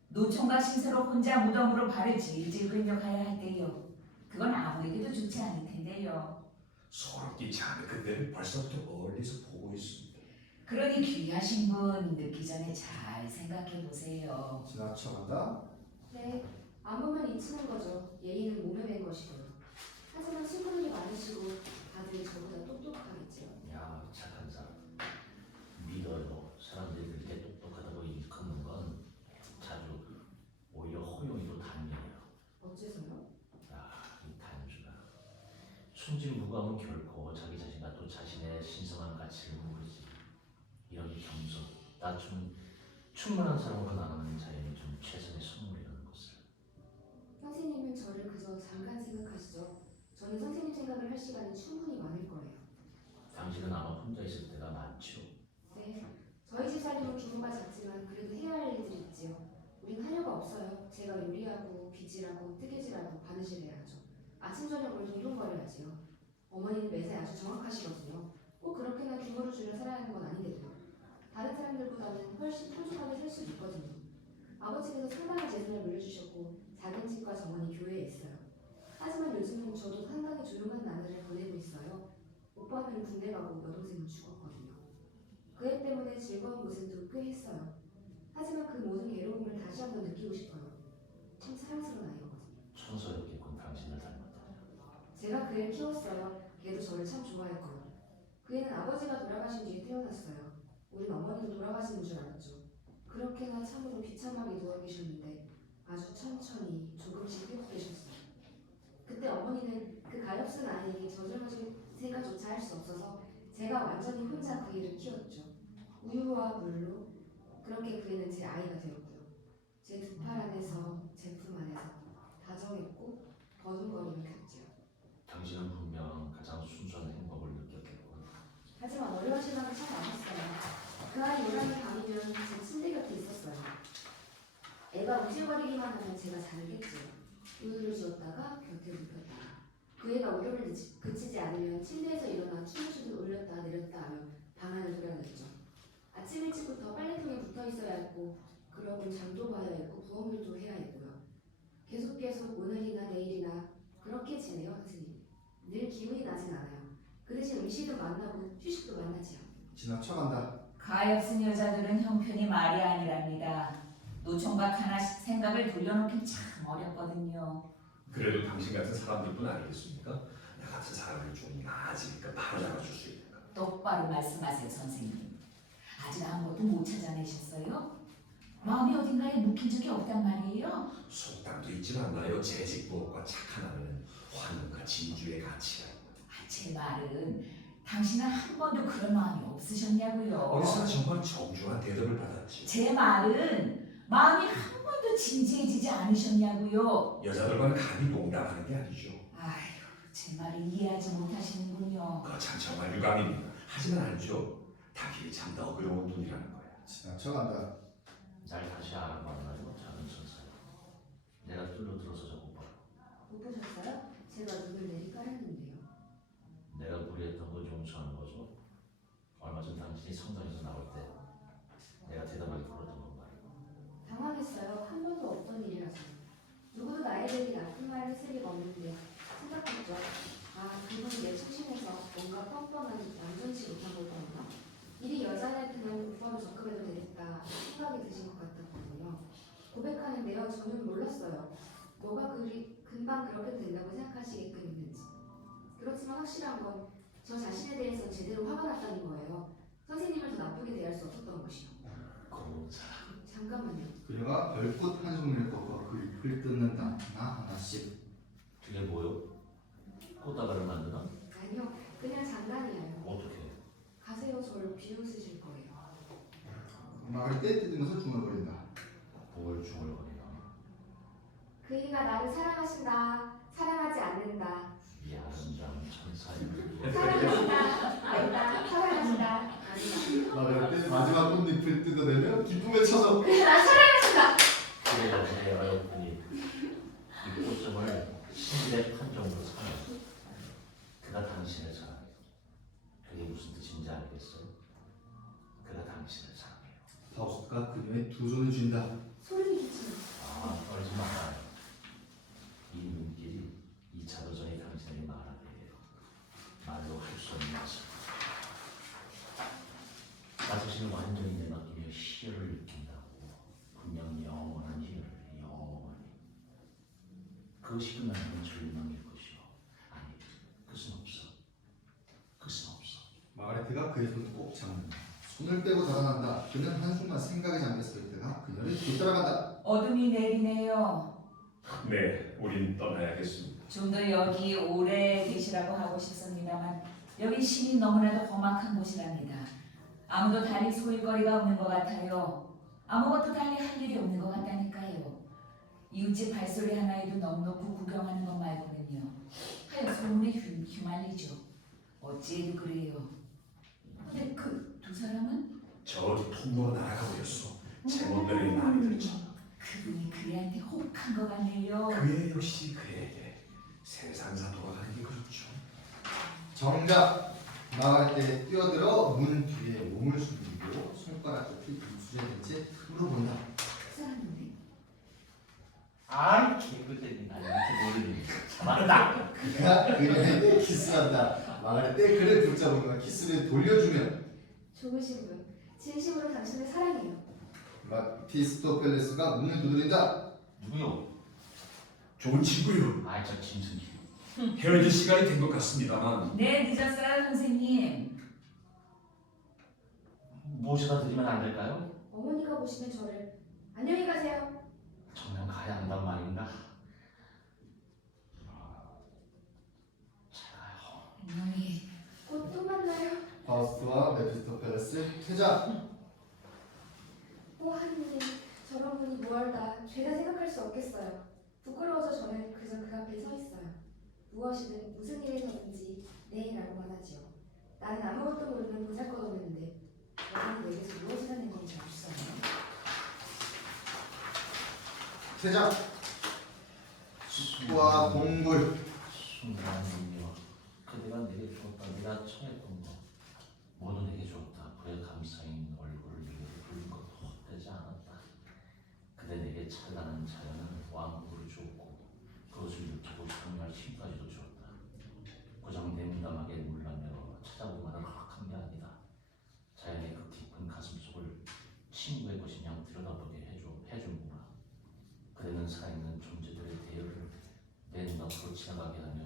노총각 신세로 혼자 무덤으로 발을 질질 끌려가야 할 때요. 그건 아무에게도 좋지 않을 텐데요. 소름 끼치 않은 그때를 벌써부터 멀리서 보고 있습니다. 그러니 귀하신 분 늦기 전에 잘 생각해 보세요. 지나쳐간다. 네, 안 보면 잊히는 거죠. 예의는 몸에 밴 것이고요. 하지만 친구들이 많으시고 다들 저보다 똑똑하겠죠. 야, 착한 사람. 믿어요. 사람들이 그렇게 똑똑하다고 일컫는 건 자주 오히려 허용이고 단면이에요. 어째서요? 야, 이 단주가 순진무구하면 결코 자기 자신과 또 자신의 신성한 가치를 모르지. 이런 겸손, 낮춤, 충만한 사람으로 나가는 자에게 좀 최선의 선물이라는 것을. 선생님은 저를 그저 잠깐 생각하시죠. 저는 선생님 생각을 할 시간이 충분히 많을 거예요. 당신은 아마 혼자 있을 때가 많죠. 네, 저희 집사님은 규모가 작지만 그래도 해야 할 일들이 있지요. 우린 하려가 없어요. 제가 요리하고 빗질하고 뜨개질하고 바느질 해야 하죠. 아침 저녁을 동동거려야지요. 어머니는 매사에 아주 정확하시거든요. 꼭 그렇게나 규모를 줄여 살아야 하는 건 아닌데도요. 다른 사람들보다는 훨씬 풍족하게 살 수도 있거든요. 아버지께서 상당한 재산을 물려주셨고 작은 집과 정원이 교회에 있어요. 하지만 요즘은 저도 상당히 조용한 나날을 보내고 있어요. 오빠는 군대 가고 여동생은 죽었거든요. 그 애 때문에 즐거운 모습도 꽤 했어요. 하지만 그 모든 괴로움을 다시 한번 느끼고 싶어요. 참 사랑스러운 아이거든요. 천서였겠군. 당신을 닮았다. 제가 그 애를 키웠어요. 걔도 저를 참 좋아했고요. 그 애는 아버지가 돌아가신 뒤에 태어났어요. 우린 어머니도 돌아가시는 줄 알았죠. 그렇게나 참으로 비참하게 누워 계셨는데 아주 천천히 조금씩 회복되셨어요. 그때 어머니는 그 가엾은 아이에게 젖을 생각조차 할 수 없어서 제가 완전히 혼자 그 애를 키웠죠. 우유와 물로. 그렇게 그 애는 제 아이가 되었고요. 제 두 팔 안에서 제품 안에서 다정했고 버둥거리며 켰지요. 당신은 분명 가장 순수한 행복을 느꼈겠군. 하지만 어려운 시간이 참 많았어요. 그 아이 요란히 밤이면 제 침대 곁에 있었어요. 애가 우질거리기만 하면 제가 자르겠지요. 우유를 주었다가 탁 곁에 눕혔다. 그 애가 울음을 그치지 않으면 침대에서 일어나 춤을 추듯 올렸다 내렸다 하며 방 안을 돌아다녔죠. 아침 일찍부터 빨래통에 붙어 있어야 했고 그러고 잠도 봐야 했고 부엌일도 해야 했고요. 계속 오늘이나 내일이나 그렇게 지내요 선생님. 늘 기운이 나진 않아요. 그 대신 음식은 만나고 휴식도 만나지요. 지나쳐간다. 가엾은 여자들은 형편이 말이 아니랍니다. 노총각 하나씩 생각을 돌려놓기 참 어렵거든요. 그래도 당신 같은 사람들뿐 아니겠습니까? 나 같은 사람을 좀 나아지니까 바로 잡아줄 수 있는가? 똑바로 말씀하세요, 선생님. 아직 아무것도 못 찾아내셨어요? 마음이 어딘가에 묵힌 적이 없단 말이에요? 속담도 있지 않나요? 재직부업과 착한 아내는 환원과 진주의 가치라. 제 말은 당신은 한 번도 그런 마음이 없으셨냐고요. 어디서나 정말 정중한 대답을 받았지. 제 말은 마음이 한 번도 진지해지지 않으셨냐고요. 여자들과는 감히 농담하는 게 아니죠. 아휴, 제 말을 이해하지 못하시는군요. 참 정말 유감입니다. 하지만 알죠. 당신이 참 너그러운 분이라는 거야. 지나쳐간다. 날 다시 알아봤나요? 작은 천사야. 내가 뚫려 들어서 저거 봐. 못 보셨어요? 제가 눈을 내릴까 했는데요. 내가 무리했던 걸 용서하는 거죠. 얼마 전 당신이 성당에서 나올 때 내가 대답하기 불렀던 건 말이고. 당황했어요. 한 번도 없던 일이라서. 누구도 나에 대해 나쁜 말을 했을 리가 없는데 생각했죠. 아, 그분이 내 초심에서 뭔가 뻔뻔한 완전치 못한 걸 거였나? 일이 여자한테는 곧바로 접근해도 되겠다 생각이 드신 것 같았거든요. 고백하는데요. 저는 몰랐어요. 너가 금방 그렇게 된다고 생각하시게끔 있는지. 그렇지만 확실한 건 저 자신에 대해서 제대로 화가 났다는 거예요. 선생님을 더 나쁘게 대할 수 없었던 것이요. 고운 사람. 잠깐만요. 그녀가 별꽃 한 송이를 꺾어 그 잎을 뜯는다. 하나씩. 그게 뭐요? 꽃다발을 만드나? 아니요. 그냥 장난이에요. 어떻게? 가세요. 저를 비웃으실 거예요. 막을 때 뜯으면서 중얼거린다. 뭘 중얼거리나? 그이가 나를 사랑하신다. 사랑하지 않는다. 이 아름다운 천사의 사랑하신다. 아니다. 사랑하신다. 아니다. 막을 때 마지막 꽃잎을 뜯어내며 기쁨에 쳐서 나 사랑하신다. 그래요, 제 여러분이 이 꽃점을 신들의 판정으로 사랑해요. 그가 당신을 사랑해요. 그게 무슨 뜻인지 알겠어요? 그가 당신을 사랑해요. 파우스트가 그녀의 두 손을 쥔다. 소름이 끼치네. 아, 떨지 말아요. 이 눈길이 이 자도전이 당신에게 말하게 해요. 말로 할 수 없는 것을. 나 자신을 완전히 내맡기며 희열을 느낀다고. 분명 영원한 희열을 영원히. 그것이 끝나면 절망일 것이요. 아니, 끝은 없어. 끝은 없어. 마가레트가 그의 손을 꼭 잡는다. 손을 빼고 달아난다. 그는 한순간 생각에 잠겼을 때가 그녀를 뒤따라간다. 어둠이 내리네요. 네, 우린 떠나야겠습니다. 좀 더 여기 오래 계시라고 하고 싶습니다만 여기 신이 너무나도 험악한 곳이랍니다. 아무도 달리 소일거리가 없는 것 같아요. 아무것도 달리 할 일이 없는 것 같다니까요. 이웃집 발소리 하나에도 넉넉히 구경하는 것 말고는요. 하여 소문에 휘말리죠. 어찌해도 그래요. 근데 그 두 사람은? 저기 통로로 날아가 버렸어. 제멋대로의 말이 들었잖아. 그분이 그애한테 혹한 것 같네요. 그애 역시 그에게 세상사 돌아가는 게 그렇죠. 정작 마가레트에 뛰어들어 문 뒤에 몸을 숨기고 손가락 끝이 입술에 댄채 물어본다. 그 사람인데? 아이, 개그쟁이 나 이렇게 모르니. 맞다. 그가 그녀에게 키스한다. 마가레트의 그를 붙잡으며 키스를 돌려주며 좋으신 분. 진심으로 당신을 사랑해요. 피스토펠레스가 문을 두드린다. 누구요? 좋은 친구요. 아이, 저 짐승기. 헤어질 시간이 된 것 같습니다만 네, 늦었어요, 선생님. 모셔다 드리면 안 될까요? 어머니가 보시면 저를 안녕히 가세요. 정말 가야 한단 말인가? 잘 가요. 어머니, 곧 또 만나요. 파우스트와 메피스토펠레스 퇴장. 하느님, 저런 분이 무얼다 죄다 생각할 수 없겠어요. 부끄러워서 저는 그저 그 앞에 서 있어요. 무엇이든 무슨 일에서든지 네라고만 하지요. 나는 아무것도 모르는 보잘것없는데 여러분 내게서 무엇을 하는 건지 알수어요. 퇴장. 축구와 동굴. 순간한 의미와 그대가 내게 주었다. 내가 청했던 것 모두 내게 주었다. 그의 감사인 얼굴을 내게 부른 것도 헛되지 않았다. 그대 내게 찬란한 자연은 왕국을 주었고 그것을 느끼고 정말 힘까지도 주었다. 고장 냉담하게 놀라며 찾아보기만을 허락한 게 아니다. 자연의 그 깊은 가슴 속을 친구의 것인 양 들여다보게 해주는구나. 그대는 살아있는 존재들의 대열을 내 눈앞으로 지나가게 하며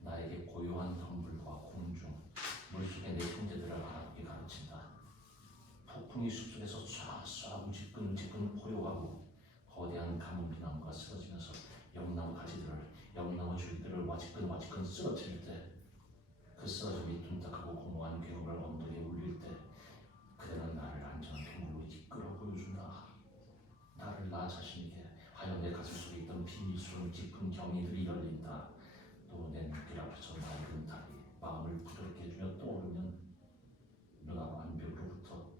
나에게 고요한 덤불과 공중, 물속의 내 형제들을 알아보게 가르친다. 폭풍이 숲속에서 쏴쏴 우지끈우지끈 포효하고 거대한 가뭄비나무가 쓰러지면서 영나무 가지들을, 영나무 줄기들을 와지끈와지끈 쓰러뜨릴 때, 그 쓰러짐이 둔탁하고 공허한 괴음을 언덕에 울릴 때 그대는 나를 안전한 동굴로 이끌어 보여준다. 나를 나 자신에게 하여 내 가슴 속에 있던 비밀스러운 깊은 경위들이 열린다. 또 내 눈길 앞에서 맑은 달이 마음을 부드럽게 해주며 떠오르면 눈앞 암벽으로부터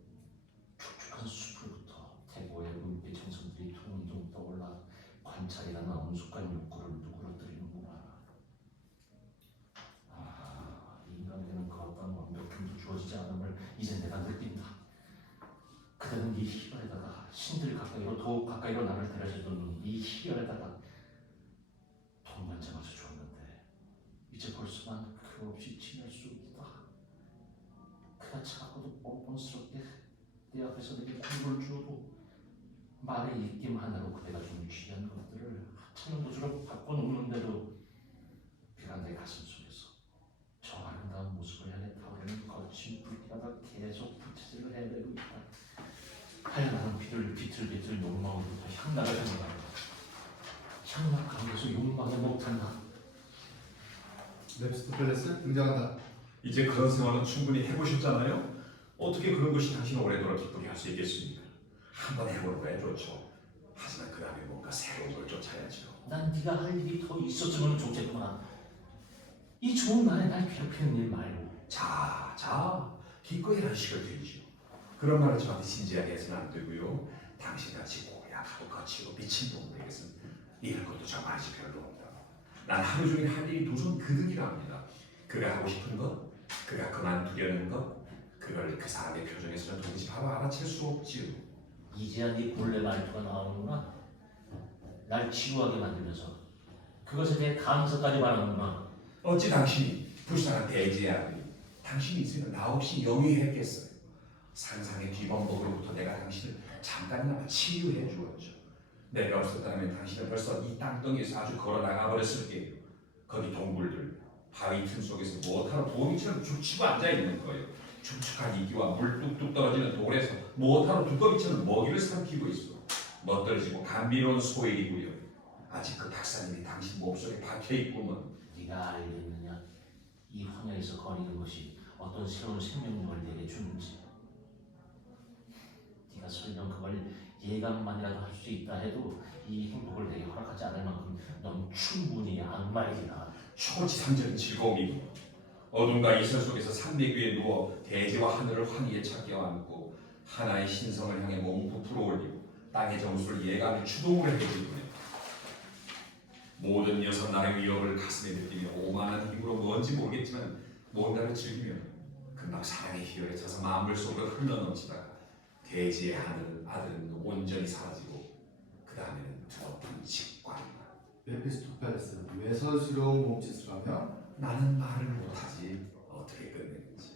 촉촉한 숲으로부터 태고의 눈빛 정성들이 둥둥 떠올라 관찰이라는 엄숙한 욕구를 누그러뜨리는구나. 인간에게는 그 어떤 완벽함도 주어지지 않음을 이제 내가 느낀다. 그대는 이 희열에다가 신들 가까이로 더욱 가까이로 나를 데려주던 이 희열에다가 동반자마저 주었는데 이제 벌써 난 그 없이 지낼 수 없다. 그가 차갑고도 뻔뻔스럽게 내 앞에서 내게 공부를 주어도 말의 입김 하나로 그대가 준 귀한 것들을 하찮은 도주로 바꿔놓는데도 그가 내 가슴 속에서 저 아름다운 모습을 향해 타오르는 거친 불길하다 계속 부채질을 해내고 있다. 하얀 피를 비틀비틀 욕망으로부터 향락을 향한다. 향락 가운데서 욕망에 못한다. 메피스토펠레스 등장한다. 이제 그런 생활은 충분히 해보셨잖아요. 어떻게 그런 것이 당신을 오래도록 기쁘게 할 수 있겠습니까? 한번 해보는 거야 좋죠. 하지만 그 다음에 뭔가 새로운 걸 쫓아야죠. 난 네가 할 일이 더 있었으면 좋겠구나. 이 좋은 날에 날 괴롭히는 일 말고. 자, 기꺼이 한식을 드리죠. 그런 말을 저한테 진지하게 해서는 안 되고요. 당신같이 고약하고 거치고 미친 놈들에게서는 이런 것도 정말 아직 별로 없다. 난 하루 종일 할 일이 도선 그득이랍니다. 그가 하고 싶은 것, 그가 그만두려는 것, 그걸 그 사람의 표정에서는 도무지 바로 알아챌 수 없지요. 이제야 네 본래 말투가 나오는구나. 날 지루하게 만들면서 그것에 대해 감사까지 말하는구나. 어찌 당신이 불쌍한 대지의 아들이 당신 인생을 나 없이 영위했겠어요. 상상의 뒤범벅으로부터 내가 당신을 잠깐이나마 치유해 주었죠. 내가 없었다면 당신은 벌써 이 땅덩이에서 아주 걸어 나가버렸을 게요. 거기 동굴들, 바위 틈 속에서 못하러 도미처럼 죽치고 앉아 있는 거예요. 축축한 이기와 물 뚝뚝 떨어지는 돌에서 못하러 두꺼비처럼 먹이를 삼키고 있어. 멋들어지고 감미로운 소일이고요. 아직 그 박사님이 당신 몸속에 박혀 있구먼. 네가 알겠느냐? 이 황야에서 거리는 것이 어떤 새로운 생명력을 내게 주는지. 네가 설령 그걸 예감만이라도 할 수 있다 해도 이 행복을 내게 허락하지 않을 만큼 넌 충분히 악마이다. 초지상적인 즐거움이고 어둠과 이슬 속에서 산맥 위에 누워 대지와 하늘을 환희에 차 껴안고 하나의 신성을 향해 몸 부풀어 올리고 땅의 정수를 예감의 추동으로 해주고요. 모든 여섯 날의 위협을 가슴에 느끼며 오만한 힘으로 뭔지 모르겠지만 뭔가를 즐기며 금방 사랑의 희열에 젖어 마음을 속으로 흘러넘치다가 대지의 아들은 온전히 사라지고 그 다음에는 두텁은 직관. 메피스토펠레스 외설스러운 몸짓을 하며 나는 말을 못하지 어떻게 끝내는지.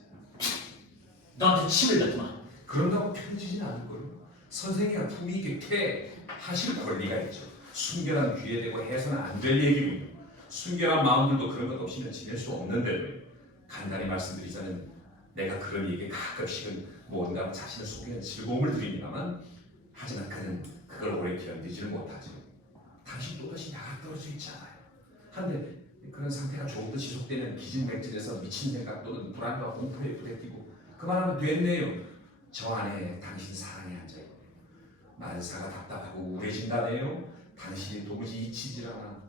너한테 침을 뱉구나. 그런다고 편해지진 않을 거예요. 선생이가 품위 있게 하실 권리가 있죠. 순결한 귀에 대고 해서는 안 될 얘기군요. 순결한 마음들도 그런 것 없이는 지낼 수 없는데도요. 간단히 말씀드리자면 내가 그런 얘기에 가끔씩은 뭔가 자신을 속이는 즐거움을 드립니다만 하지만 그는 그걸 오래 견디지를 못하죠. 당신 또다시 나가 떨어져 있잖아요. 한데 그런 상태가 조금 더 지속되면 기진맥진해서 미친 생각 또는 불안과 공포에 부대끼고 그만하면 됐네요. 저 안에 당신 사랑에 앉아있고 만사가 답답하고 우울해진다네요. 당신이 도무지 잊히질 않아.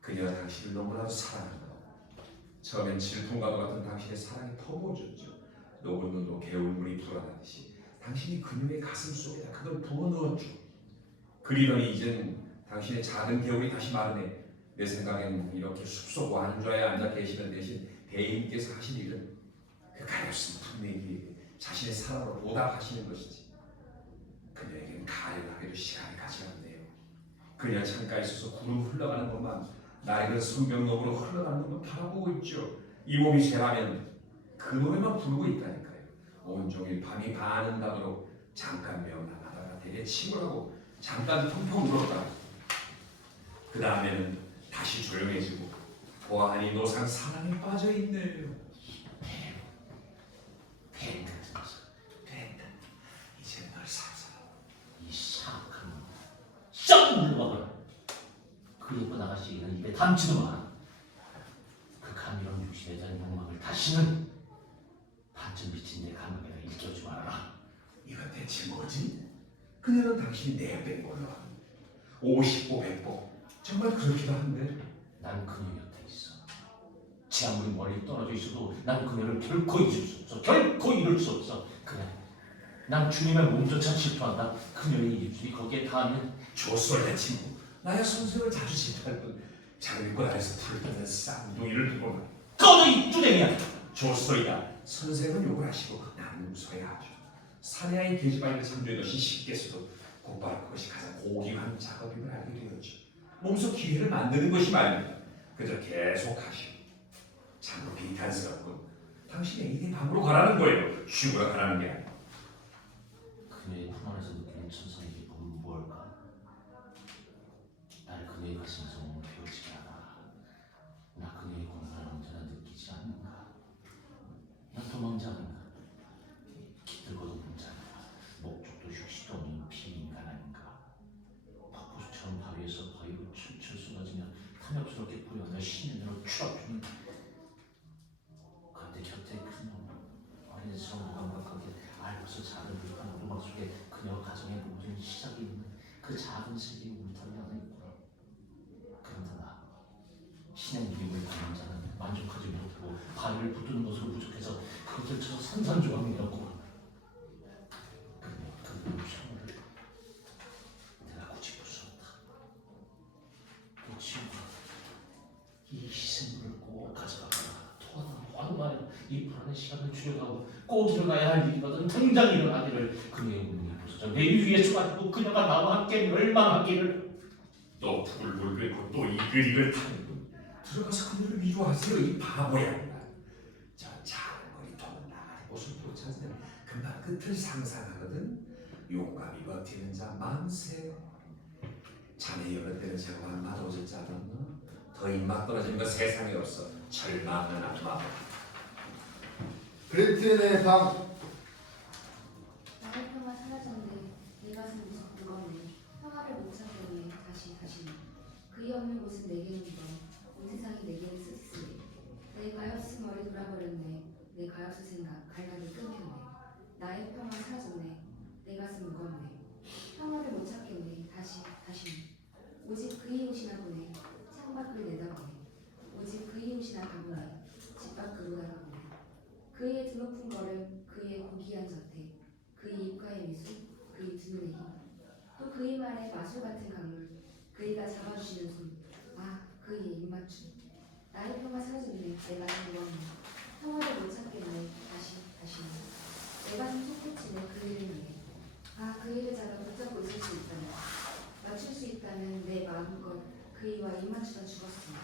그녀가 당신을 너무나도 사랑한다. 처음엔 질풍과도 같은 당신의 사랑이 터부어졌죠. 녹은 눈으로 개울물이 불어나듯이 당신이 그녀의 가슴 속에다 그걸 부어넣었죠. 그리더니 이젠 당신의 작은 개울이 다시 마르네. 내 생각엔 이렇게 숲속 완좌에 앉아 계시는 대신 대인께서 하신 일은 그 가엾은 분명히 자신의 사랑으로 보답하시는 것이지. 그녀에게는 가려고 해도 시간이 가지 않네요. 그녀 창가에 서서 구름 흘러가는 것만, 낡은 성벽너머로 흘러가는 것만 바라보고 있죠. 이 몸이 죄라면 그 노래만 부르고 있다니까요. 온종일 밤이 반은다도록 잠깐 명랑하다가 되게 침울하고 잠깐 펑펑 울었다가 그 다음에는 다시 조용해지고 보아하니 노상 사랑에 빠져있네요. 뱀 같은 녀석. 됐다. 이제 널 사자. 이 사악한 놈. 썩 물러가거라. 그 예쁜 아가씨는 입에 담지도 마라. 그 감미로운 육신에 대한 욕망을 다시는 반쯤 비친 내 감각에다 일깨우지 말아라. 이건 대체 뭐지? 그녀는 당신이 내뺀 걸로 하는 50보 100보 정말 그렇기도 한데 난 그녀 곁에 있어. 제 아무리 멀리 떨어져 있어도 난 그녀를 결코 잊을 수 없어. 결코 잃을 수 없어. 그래. 난 주님의 몸조차 질투한다. 그녀의 입술이 거기에 닿으면 좋소리야 친구. 나야 선생을 자주 질투할 뿐 장미꽃 아래서 불을 떠는 쌍둥이를 두고 꺼져 이 뚜댕이야. 좋소리다. 선생은 욕을 하시고 나는 웃어야 하죠. 사내아이 계집아이를 창조해놓으신 신께서도 곧바로 그것이 가장 고귀한 작업임을 알게 되었죠. 몸소 기회를 만드는 것이 말입니다. 그저 계속 하시고 참으로 비탄스럽군. 당신 애인의 방으로 가라는 거예요. 죽으러 가라는 게 아니고. 그녀의 품 안에서 느끼는 천상의 기쁨은 무엇일까? 날 그녀의 가슴에서 몸을 베어지게 하라. 나 그녀의 공간을 언제나 느끼지 않는가? 난 도망자 아닌가? 깃들고도 문자인가? 목적도 휴식도 없는 비인간 아닌가? 폭포수처럼 바위에서 바위로 출출 쏟아지며 탐욕스럽게 뿌려오며 신년으로 추락중인 그런데 곁에 그녀 어린애처럼 무감각하게 알고서 작은 불판 오르막 속에 그녀 가정의 모든 시작이 있는 그 작은 세계의 울타리 안에 있구나. 그런데 나 신의 이름을 받는 자는 만족하지 못하고 바위를 붙드는 것으로 부족해서 그것을 쳐서 산산조각이었고 그녀 그 평화를 내가 굳이 부수었다. 이 친구가 이 희생물을 꼭 가져가거라. 토하나 황마여 이 불안의 시간을 줄여가고 꼭 일어나야 할 일이거든. 당장 일어나기를. 그녀의 운명이 부서져 내 위에 쏟아지고 그녀가 나와 함께 멸망하기를. 또 불불 끓고 또 이글이글 타는군. 들어가서 그녀를 위로하세요. 이 바보야. 저 작은 거리통은 나가는 곳을 못 찾으면 금방 끝을 상상하거든. 용감히 버티는 자 만세. 자네 여러 때는 저만 맞아오질 줄 알았나? 더 입맛 떨어지는 건 세상에 없어. 절망은 악마. 그레트의 방. 나의 평화 사라졌네. 내 가슴 무겁네. 평화를 못 찾겠네. 다시. 그이 없는 곳은 내게는 온 세상이 내게는 쓸쓸해. 내 가엾은 머리 돌아버렸네. 내 가엾은 생각 갈갈이 끊겼네. 나의 평화 사라졌네. 내 가슴 무겁네. 평화를 못 찾겠네. 다시. 오직 그이 옷이나 보네. 창밖을 내다보네. 오직 그이 옷이나 가보네. 집 밖으로 나가보네. 그의 드높은 걸음, 그의 고귀한 자태, 그의 입가의 미소, 그의 두 눈의 힘, 또 그의 말에 마술 같은 강물, 그이가 잡아주시는 손, 그의 입맞춤. 나의 평화 사라졌네. 내 가슴 무겁네. 평화를 못 찾겠네. 다시. 내 가슴 솟구치네. 그이를 위해. 그이를 잡아 붙잡고 있을 수 있다면, 맞출 수 있다면 내 마음껏 그이와 입맞추다 죽었습니다.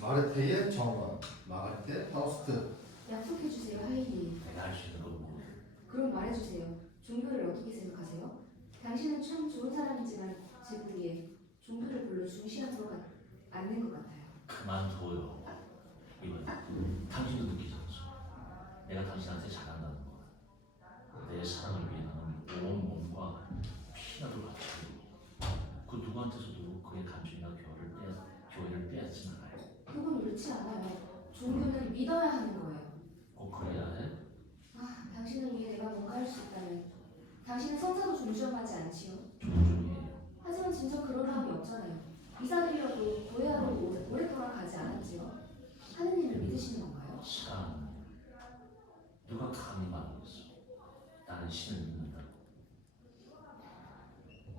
마르테의 정원. 마르테 파우스트. 약속해주세요, 하이니. 내가 할 수 있는 건 뭐? 그럼 말해주세요. 종교를 어떻게 생각하세요? 당신은 참 좋은 사람이지만 제 보기에 종교를 별로 중시하는 것 않는 것 같아요. 그만둬요. 이건 당신도 느끼지 않죠? 내가 당신한테 잘한다는 거. 내 사랑을 위해 나는 온 몸과 피라도 바치고 그 누구한테서도 그의 감정이나 교회를 빼앗지 않아요. 그건 옳지 않아요. 종교는 믿어야 하는 거예요. 꼭 그래야 해? 당신을 위해 내가 뭔가 할 수 있다면 당신은 성사도 존중하지 않지요. 존중해요. 하지만 진짜 그럴 마음이 없잖아요. 이사드리려고 교회하러 오랫동안 가지 않았지요. 하느님을 믿으시는 건가요? 시간 누가 감히 말하겠어. 나는 신을 믿는다.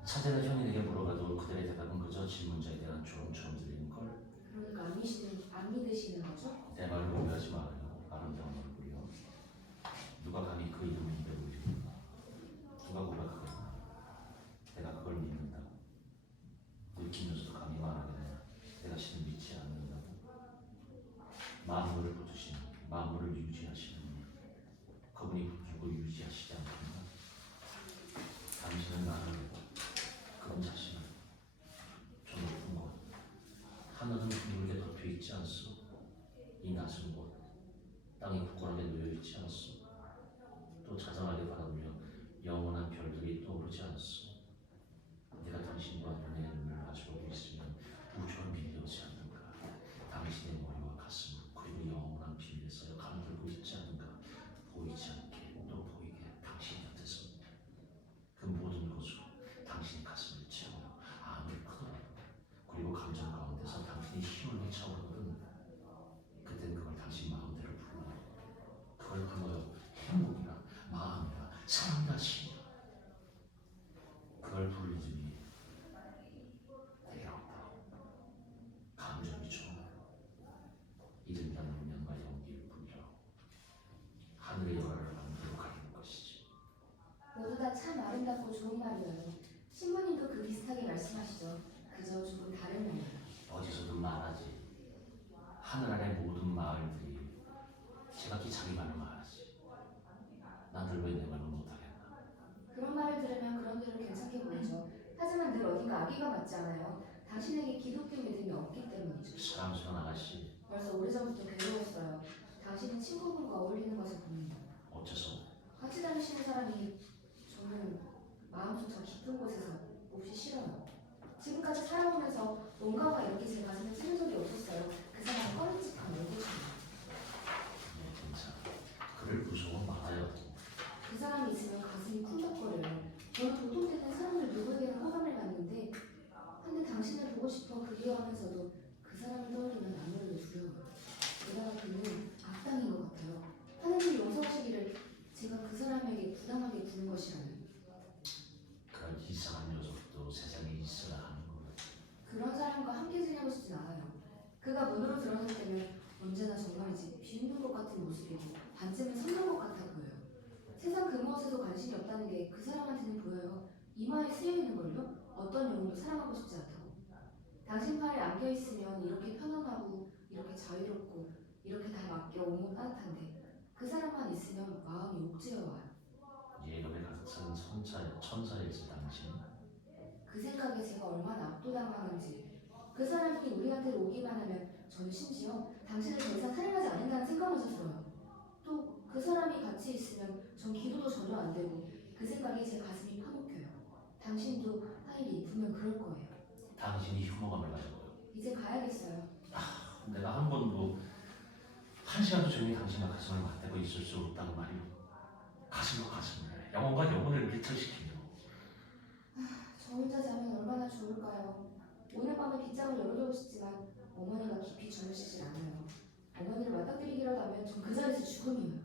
차제는 형이 내게 물어봐도 그래도 그들의 대답은 그저 질문자에 대한 조언처럼 들리는 걸. 그러니까 안 믿으시는 거죠? 내 말을 오해하지 말아요. 아름다운 얼굴이요. 누가 감히 그 이름을 입에 올리는가? 누가 고백하겠나? 내가 그걸 믿는다. 느끼면서도 감히 말하겠나? 내가 신을 믿지 않는다고. 만물을 붙드시는, 만물을 유지하시는 그분이 붙들고 유지하시지 않겠나? 당신은 나를, 그분 자신을 저 높은 곳, 하늘은 둥글게 덮여 있지 않소? 이 낮은 곳, 땅이 굳건하게 놓여 있지 않소? 또 자상하게 바라보며 영원한 별들이 떠오르지 않소? 내가 당신과 눈에 눈을 마주보고 있으면 우주가 밀려오지 않는가? 당신의 머리와 가슴 그리고 영원한 비밀에 쌓여 감돌고 있지 않는가? 보이지 않게 또 보이게 당신 곁에서 그 모든 것으로 당신의 가슴을 채워요. 아무리 크더라도. 그리고 감정 가운데서 당신이 힘을 차오르거든. 그땐 그걸 당신 마음대로 불러요. 그걸 불러요. 행복이라, 마음이라, 사랑이라, 신이라. 그걸 부르더니 되게 없다. 감정이 좋아요. 이른바 운명과 연기일 뿐이라. 하늘의 열화를 마음대로 가리는 것이지. 모두 다 참 아름답고 좋은 말이에요. 신부님도 그 비슷하게 말씀하시죠. 그저 조금 다른 말이에요. 어디서든 말하지. 하늘 아래 모든 마을들이 제각기 자기 말을 말하지. 나들 왜 내 말을 못하겠나? 그런 말을 들으면 그런 대로 괜찮게 보이죠. 하지만 늘 어딘가 악의가 맞지 않아요. 당신에게 기독교 믿음이 없기 때문이죠. 사랑스러운 아가씨, 벌써 오래전부터 괴로웠어요. 당신은 친구분과 어울리는 것을 봅니다. 어째서? 같이 다니시는 사람이 저는 마음조차 깊은 곳에서 몹시 싫어요. 지금까지 살아오면서 뭔가가 이렇게 제 가슴을 찌른 적이 없었어요. 그 사람 꺼림칙한 얼굴처럼. 네, 괜찮아. 그를 무서워 말아요. 그 사람이 있으면 가슴이 쿵덕거려요. 저는 도통되는 사람을 누구에게나 호감을 갖는데 근데 당신을 보고 싶어 그리워하면서도 그 사람을 떠올리면 아무래도 두려워요. 게다가 그는 악당인 것 같아요. 하느님 용서하시기를 제가 그 사람에게 부당하게 구는 것이라면 그런 이상한 녀석도 세상에 있어야 하는 거야. 그런 사람과 함께 지내고 싶진 않아요. 그가 문으로 들어설 때면 언제나 정말이지 비웃는 것 같은 모습이고 반쯤은 성난 것 같아 보여요. 세상 그 무엇에도 관심이 없다는 게 그 사람한테는 보여요. 이마에 쓰여있는걸요? 어떤 영혼도 사랑하고 싶지 않다고. 당신 팔에 안겨있으면 이렇게 편안하고 이렇게 자유롭고 이렇게 다 맡겨 온몸 따뜻한데 그 사람만 있으면 마음이 옥죄어와요. 예감에 가득 찬 천사일지 당신. 그 생각에 제가 얼마나 압도당하는지 그 사람이 우리한테 오기만 하면 저는 심지어 당신을 더 이상 사랑하지 않는다는 생각마저 들어요. 또 그 사람이 같이 있으면 전 기도도 전혀 안 되고 그 생각에 제 가슴이 파먹혀요. 당신도 하일이 있으면 그럴 거예요. 당신이 혐오감을 가져고요. 이제 가야겠어요. 내가 한 번도 한 시간도 조용히 당신과 가슴을 맞대고 있을 수 없다는 말이오. 가슴과 가슴을, 영혼과 영혼을 밀착시키며. 저 혼자 자면 얼마나 좋을까요? 오늘 밤에 빗장을 열어두고 싶지만 어머니가 깊이 주무시질 않아요. 어머니를 맞닥뜨리기라도 하면 전 그 자리에서 죽음이에요.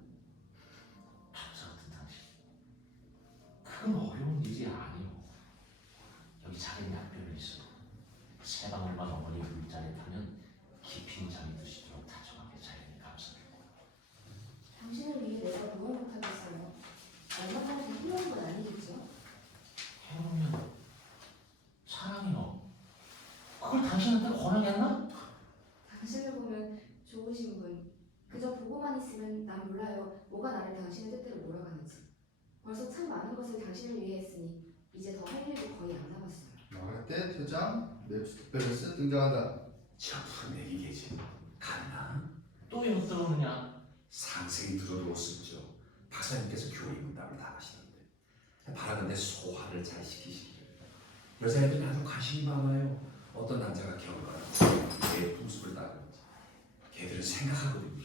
천사 같은 당신. 그건 어려운 일이 아니오. 여기 작은 약별이 있어. 세 방울만 어머니 물잔에 타면 깊이 잠이 드시도록 다정하게 자연히 감싸줄 거야. 당신을 위해 내가 뭘 못하겠어요. 얼마나 더 훌륭한 건 아니겠죠? 해보면 사랑이요. 그걸 당신한테 권하겠나? 당신을 보면 좋으신 분. 그저 보고만 있으면 난 몰라요. 뭐가 나를 당신의 뜻대로 몰아가는지. 벌써 참 많은 것을 당신을 위해 했으니 이제 더 할 일도 거의 안 남았어요. 나갈 때 퇴장 맵스 특별레스 등장한다. 저 얘기겠지. 갔나? 또 왜 못 들어오느냐? 상생이 들어들었었죠. 박사님께서 교회 문답을 다 하시던데. 바라건대 소화를 잘 시키시기를. 여자애들이 아주 관심이 많아요. 어떤 남자가 결혼하고 내 풍습을 따르는지. 걔들은 생각하거든요.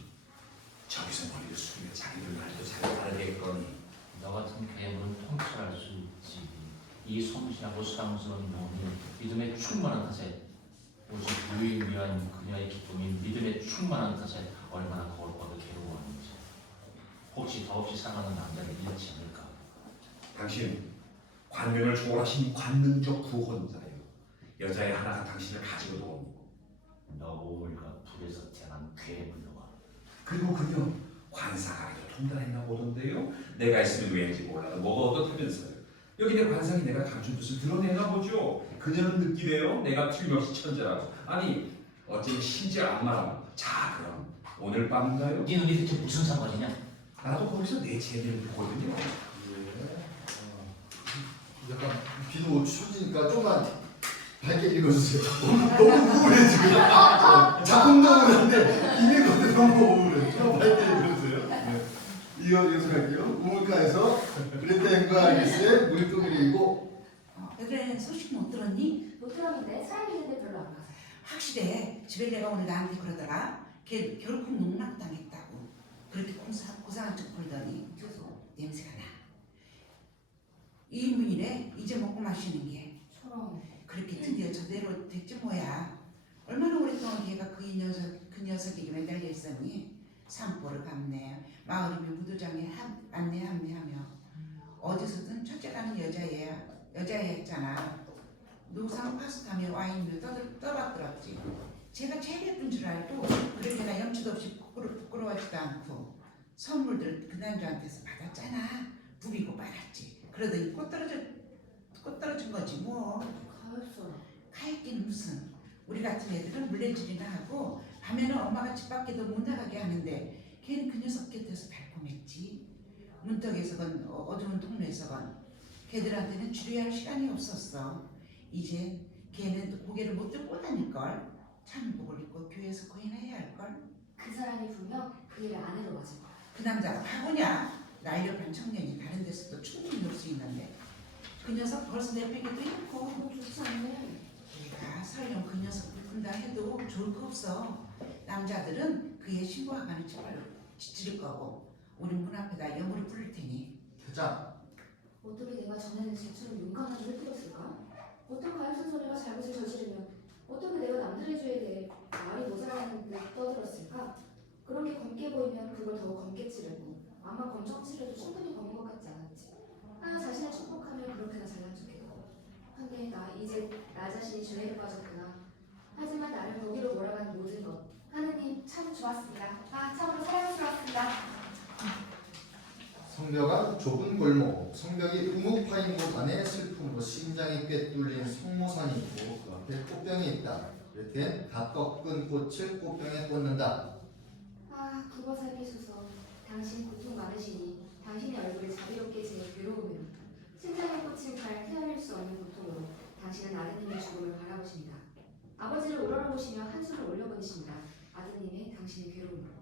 저기서 머리를 숙이며 자기들 말도 잘 따르겠거니. 너 같은 괴물은 통찰할 수 있지. 이 섬신하고 사랑스러운 영혼이 믿음에 충만한 탓에 오직 유일 위한 그녀의 기쁨이 믿음에 충만한 탓에 얼마나 거룩하고 괴로워하는지. 혹시 더없이 사랑하는 남자를 잃지 않을까? 당신 관명을 초월하신 관능적 구원자예요. 여자애 하나가 당신을 가지고도 옵니다. 너 오물과 불에서 태어난 괴물로와 그리고 그녀 관상하기도 통달했나 보던데요. 내가 있으면 왠지 몰라도 뭐가 어떻다면서요. 여기 내 관상이 내가 감춘 뜻을 드러내나 보죠. 그녀는 느끼래요. 내가 틀림없이 천재라고. 아니 어쩌면 심지어 악마라고. 자 그럼 오늘 밤인가요? 네 눈이 대체 무슨 상관이냐? 나도 거기서 내 재미를 보거든요. 약간 비도 추우니까 좀만 밝게 읽어주세요. 너무 우울해 지금. 작품도 우울한데 읽는 것도 너무 우울해. 좀 밝게 읽어주세요. 네. 이어서 갈게요. 우물가에서 그레텔과 알리스의 물고기를 읽고 애들은 소식 못 들었니? 못 들었는데 사람이 있는데 별로 안 가서. 확실해. 집에 내가 오늘 나한테 그러더라. 걔 결국 농락당했다고. 그렇게 고상한 척 보이더니 죄송. 냄새가 나. 2인분이래. 이제 먹고 마시는 게. 저런. 그렇게 드디어 저대로 됐지 뭐야. 얼마나 오랫동안 걔가 그 녀석에게 매달려 있었니? 산보를 밟네. 마을이면 무도장에 안내하며 어디서든 첫째가는 여자애였잖아. 노상 파스타며 와인으로 떠받들었지. 제가 제일 예쁜 줄 알고 그러게나 염치도 없이 부끄러워하지도 않고 선물들 그 남자한테서 받았잖아. 부비고 말았지. 그러더니 꽃 떨어진 거지 뭐. 가엾어라. 가있긴 무슨. 우리 같은 애들은 물레질이나 하고 밤에는 엄마가 집 밖에도 못 나가게 하는데 걔는 그 녀석 곁에서 달콤했지. 문턱에서건 어두운 동네에서건 걔들한테는 줄여야 할 시간이 없었어. 이제 걔는 고개를 못 들고 다닐걸. 찬복을 입고 교회에서 거의나 해야 할걸. 그 사람이 분명 그 일을 아내로 맞을 거야. 그 남자가 바보냐? 나이를 청년이 다른 데서도 충분히 놀 수 있는데 그 녀석 벌써 내빼기도 했고. 너무 좋지 않네. 내가 설령 그 녀석 불끈다 해도 좋을 거 없어. 남자들은 그의 신고하가는 지칠 거고 우린 문 앞에다 영으로 부를 테니. 대장. 어떻게 내가 전에는 쟤처럼 용감하게 흩뜨렸을까? 어떤 가엾은 소리가 잘못을 저지르면 어떻게 내가 남들의 죄에 대해 말이 모자라는 듯 떠들었을까? 그렇게 검게 보이면 그걸 더욱 검게 찌르고 아마 검정 칠해도 충분히 검은 것 같지 않았지. 나 자신을 축복하면 그렇게나 잘난 척했고 한데 나 이제 나 자신이 죄에 빠졌구나. 하지만 나를 거기로 몰아간 모든 것 하느님 참 좋았습니다. 참으로 사랑스러웠습니다. 성벽안 좁은 골목, 성벽이 우묵 파인 곳 안에 슬픔으로 심장이 꿰뚫린 성모산이 있고 그 앞에 꽃병이 있다. 그랬더니 다 꺾은 꽃을 꽃병에 꽂는다. 굽어 살피소서. 당신 고통 많으시니 당신의 얼굴을 자비롭게 제 괴로움으로 심장에 꽂힌 칼 헤아릴 수 없는 고통으로 당신은 아드님의 죽음을 바라보십니다. 아버지를 우러러보시며 한숨을 올려보내십니다. 아드님의 당신의 괴로움으로.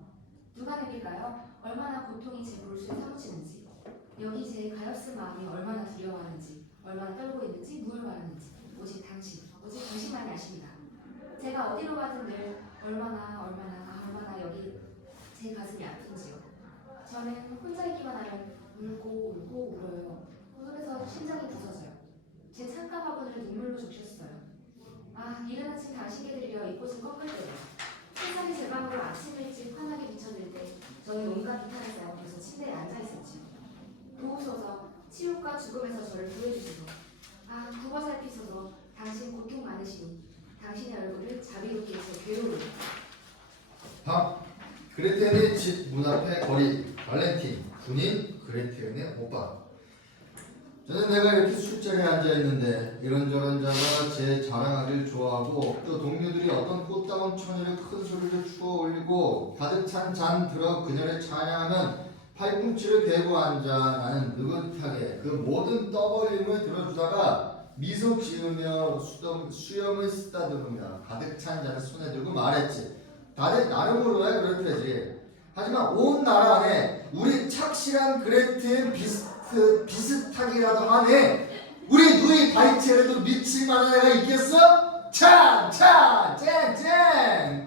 누가 느낄까요? 얼마나 고통이 제 볼수에 사무치는지, 여기 제 가엾은 마음이 얼마나 두려워하는지, 얼마나 떨고 있는지, 무얼 바라는지 오직 당신만이 아십니다. 제가 어디로 가든 늘 얼마나 여기 제 가슴이 아픈지요. 저는 혼자 있기만 하면 울고 울어요. 그래서 심장이 부서져요. 제 창가 화분을 눈물로 적셨어요. 이른 아침 당신께 드리려 이 꽃을 꺾을 때요. 세상이 제 방으로 아침 일찍 환하게 비춰질 때 저는 온갖 비탄을 쌓아서 침대에 앉아있었지요. 도우소서, 치욕과 죽음에서 저를 구해주소서. 굽어 살피소서. 당신 고통 많으시니 당신의 얼굴을 자비롭게 제 괴로움을. 밤 그레텐의 집 문 앞에 거리 발렌틴 군인 그레텐의 오빠. 저는 내가 이렇게 술자리에 앉아있는데 이런저런 자가 제 자랑하기를 좋아하고 또 동료들이 어떤 꽃다운 처녀를 큰 소리로 추어 올리고 가득 찬 잔 들어 그녀를 찬양하면 팔꿈치를 대고 앉아 나는 느긋하게 그 모든 떠벌림을 들어주다가 미소 지으며 수염을 쓰다듬으며 가득 찬 잔을 손에 들고 말했지. 다들 나름으로야 그렇대지. 하지만 온 나라 안에 우리 착실한 그레텐 비슷하기라도 하네. 우리 누이 바리체라도 미칠 만한 애가 있겠어? 쨍쨍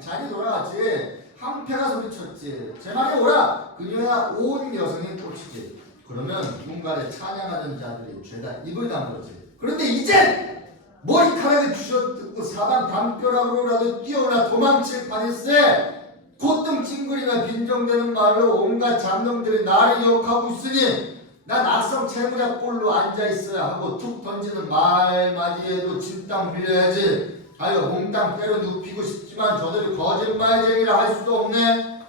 잔이 돌아갔지. 한패가 소리쳤지. 제 말에 오라. 그녀야 온 여성의 꽃이지. 그러면 누군가를 찬양하는 자들이 죄다 입을 다물었지. 그런데 이젠 머리카락을 쥐어뜯고 사방 담벼락으로라도 뛰어올라 도망칠 판일세. 콧등 찡그리며 빈정대는 말로 온갖 잡놈들이 나를 욕하고 있으니 난 악성 채무자 꼴로 앉아있어야 하고 툭 던지는 말 마디에도 진땀 흘려야지. 아유 몽땅 때려 눕히고 싶지만 저들이 거짓말쟁이라 할 수도 없네.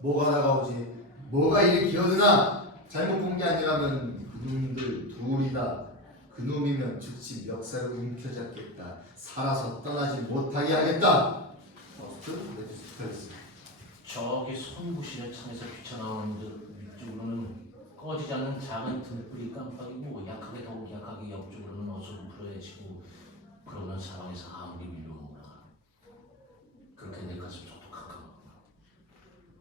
뭐가 다가오지? 뭐가 이리 기어드나? 잘못 본 게 아니라면 그놈들 둘이다. 그놈이면 즉시 멱살을 움켜잡겠다. 살아서 떠나지 못하게 하겠다. 어스트 메디스펠스. 저기 손부시는 창에서 비쳐나오는 위쪽으로는 꺼지지 않는 작은 등불이 깜빡이고 약하게 더욱 약하게 옆쪽으로는 어수로 풀어지고 그러면 사방에서 아무리 밀려오나 그렇게 내 가슴 속도 캄캄하구나.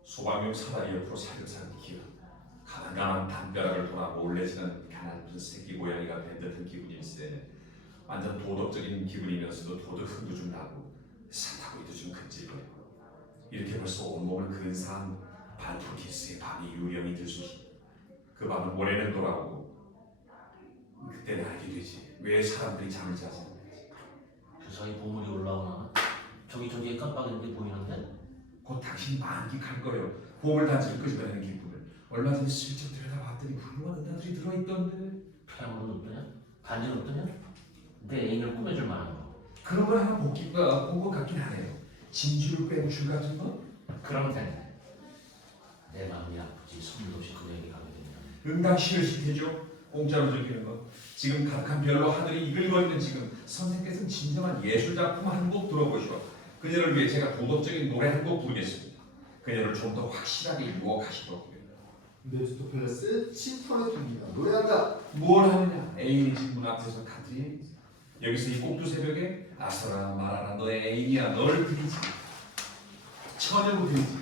소방용 사다리 옆으로 살금살금 기어 가난가난 담벼락을 돌아 몰래지는 가난픈 새끼 고양이가 된 듯한 기분일세. 완전 도덕적인 기분이면서도 도덕 흥도 좀 나고 사타구이도 좀 근질거리고 이렇게 벌써 온몸을 근사한 발프로티스의 밤이 유령이 들수시 그 밤은 모레는 돌아오고 그때는 알게 되지 왜 사람들이 잠을 자지 않는지. 그 사이 보물이 올라오나? 저기에 깜빡이는 게 보이는데? 곧 당신이 만끽할 거예요. 보물단지를 끄집어내는 기쁨을. 얼마 전에 슬쩍 들여다봤더니 훌륭한 은하들이 들어있던데. 피아노는 어떠냐? 반지는 어떠냐? 내 애인을 꾸며줄 만한 거. 그런 걸 하나 본것 같긴 하네요. 진주를 빼고 줄 같은 거? 그러면 된다. 내 마음이 아프지 손도 없이 그에게 가게 되면 응당 싫으실 테죠. 공짜로 즐기는 거. 지금 가득한 별로 하늘이 이글거리는 지금 선생께서는 진정한 예술작품 한 곡 들어보시오. 그녀를 위해 제가 도덕적인 노래 한 곡 부르겠습니다. 그녀를 좀 더 확실하게 유혹하시더라고요. 메스토펠레스 침투하는 중이야. 노래한다. 뭘 하느냐? 애인이 집 문 앞에서 카트리. 여기서 이 꼭두 새벽에 아서라 말아라 너의 애인이야. 너를 들이지. 처녀로 들이지.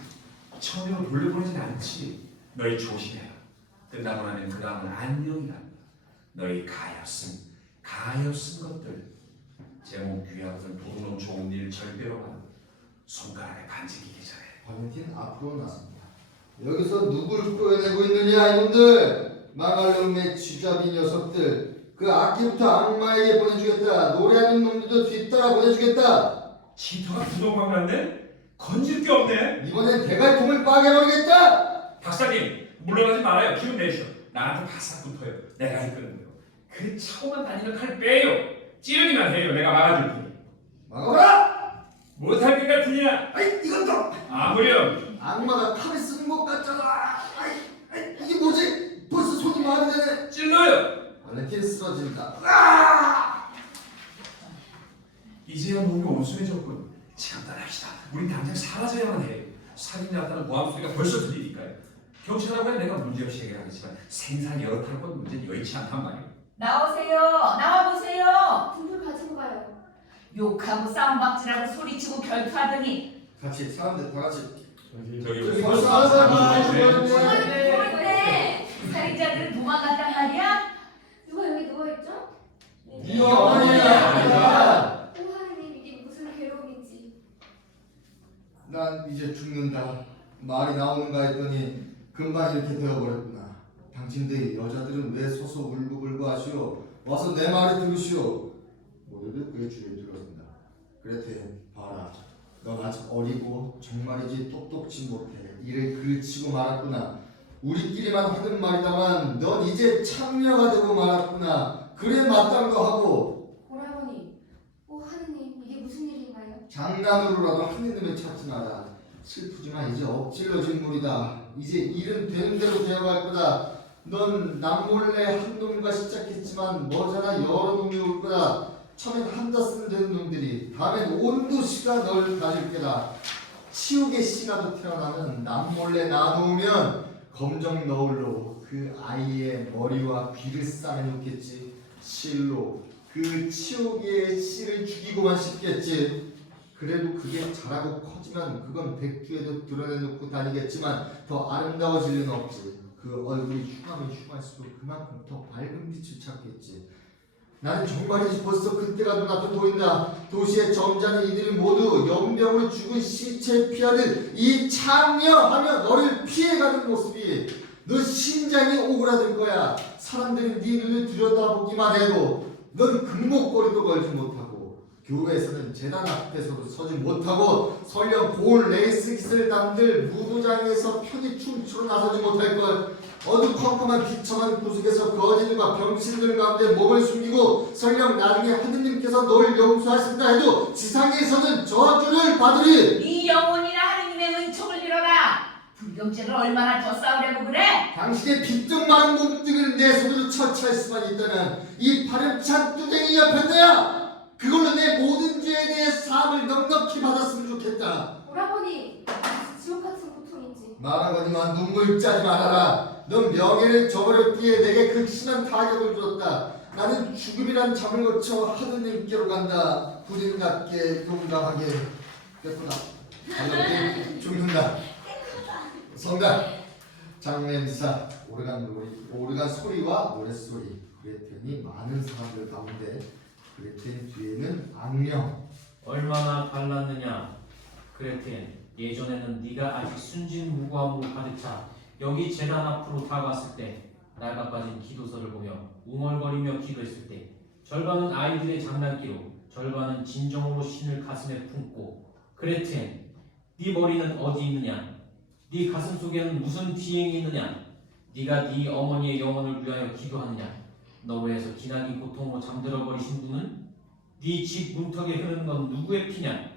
처녀로 돌려보내진 않지. 너희 조심해라. 끝나고 나면 그 다음은 안녕이란다. 너희 가엾은 것들. 제목 귀하거든 도둑놈 좋은 일 절대로만 손가락에 간직이기 전에. 발렌틴 앞으로 나섭니다. 여기서 누굴 끌어내고 있느냐 이놈들. 마갈룸의 쥐잡이 녀석들. 그 악기부터 악마에게 보내주겠다. 노래하는 놈들도 뒤따라 보내주겠다. 치터가 부동방 났네? 건질 게 없네. 이번엔 대갈통을 빠개버리겠다. 박사님 물러나지 말아요. 기운 내시오. 나한테 바싹 붙어요. 내가 이끄는 거. 그 차고만 다니는 칼 빼요. 찌르기만 해요. 내가 막아줄 테니. 막아보라. 못할 것 같으냐? 아이 이것도 아무렴. 악마가 칼을 쓰는 것 같잖아. 아이 이게 뭐지? 벌써 손이 마르네. 찔러요. 발렌틴 쓰러진다. 이제야 몸이 온순해졌군. 시간 떠납시다. 우린 당장 사라져야만 해. 살인자다는 모함 소리가 벌써 들리니까요. 경찰하고 내가 문제없이 해결하겠지만 생산 여러 탈 건 문제는 여의치 않단 말이에요. 나오세요. 나와보세요. 등불 가지고 가요. 욕하고 싸움박질하고 소리치고 결투하더니 같이 사람들 다 같이. 저기 벌써 사람이 네. 뭔데? 살인자들은 도망간단 말이야? 누가 여기 누워있죠? 네 어머니야. 오 하느님 이게 무슨 괴로움인지. 난 이제 죽는다. 말이 나오는가 했더니 금방 이렇게 되어버렸구나. 당신들이 여자들은 왜 서서 울고불고 하시오? 와서 내 말을 들으시오. 모두들 그의 주위에 들어선다. 그레테 봐라. 넌 아직 어리고 정말이지 똑똑지 못해. 이를 그르치고 말았구나. 우리끼리만 하던 말이다만 넌 이제 창녀가 되고 말았구나. 그래 마땅도 하고. 오라버니, 오 하느님 이게 무슨 일인가요? 장난으로라도 하느님을 찾지 마라. 슬프지만 이제 엎질러진 물이다. 이제 일은 되는 대로 되어갈 거다. 넌 남몰래 한 놈과 시작했지만 머지않아 여러 놈이 올 거다. 처음엔 한다 쓰는 되는 놈들이 다음엔 온 도시가 널 가질 거다. 치욕의 씨라도 태어나면 남몰래 낳아놓으면 검정 너울로 그 아이의 머리와 귀를 싸매놓겠지. 실로 그 치욕의 씨를 죽이고만 싶겠지. 그래도 그게 자라고 커지면 그건 백주에도 드러내놓고 다니겠지만 더 아름다워질 리는 없지. 그 얼굴이 흉하면 흉할수록 그만큼 더 밝은 빛을 찾겠지. 나는 정말이지 벌써 그때가 눈앞에 보인다. 도시의 점잖은 이들이 모두 연병으로 죽은 시체를 피하듯 이 창녀하며 너를 피해가는 모습이 너 심장이 오그라들 거야. 사람들이 네 눈을 들여다보기만 해도 넌 금목걸이도 걸지 못하고 교회에서는 재단 앞에서도 서지 못하고 설령 볼 레이스깃을 담들 무도장에서 편히 춤추러 나서지 못할 것, 어두컴컴한 비참한 구석에서 거지들과 병신들 가운데 몸을 숨기고 설령 나중에 하느님께서 널 용서하신다 해도 지상에서는 저주를 받으리. 네 영혼이나 하느님의 은총을 빌어라. 불경죄를 얼마나 더 쌓으려고 그래? 당신의 빚좀 많은 몸뚱이를 내 손으로 처치할 수만 있다면 이 파렴치한 뚜댕이 옆에야 그걸로 내 모든 죄에 대해 사함을 넉넉히 받았으면 좋겠다. 오라버니, 지옥 같은 고통인지. 말하거니와 눈물 짜지 말아라. 넌 명예를 저버렸기에 내게 극심한 타격을 줬다. 나는 죽음이란 잠을 거쳐 하느님께로 간다. 군인답게 용감하게 됐구나. 달라붙게 죽는다. 성당 장례사 오르간 소리와 노랫소리. 그랬더니 많은 사람들 가운데 그랬더니 뒤에는 악령. 얼마나 달랐느냐. 그랬더니 예전에는 네가 아직 순진무구함으로 가득 차 여기 제단 앞으로 다가왔을 때 낡아 빠진 기도서를 보며 웅얼거리며 기도했을 때 절반은 아이들의 장난기로 절반은 진정으로 신을 가슴에 품고 그랬더니 네 머리는 어디 있느냐. 네 가슴 속에는 무슨 비행이 있느냐. 네가 네 어머니의 영혼을 위하여 기도하느냐. 너로 해서 기나긴 고통으로 잠들어 버리신 분은 네 집 문턱에 흐르는 건 누구의 피냐.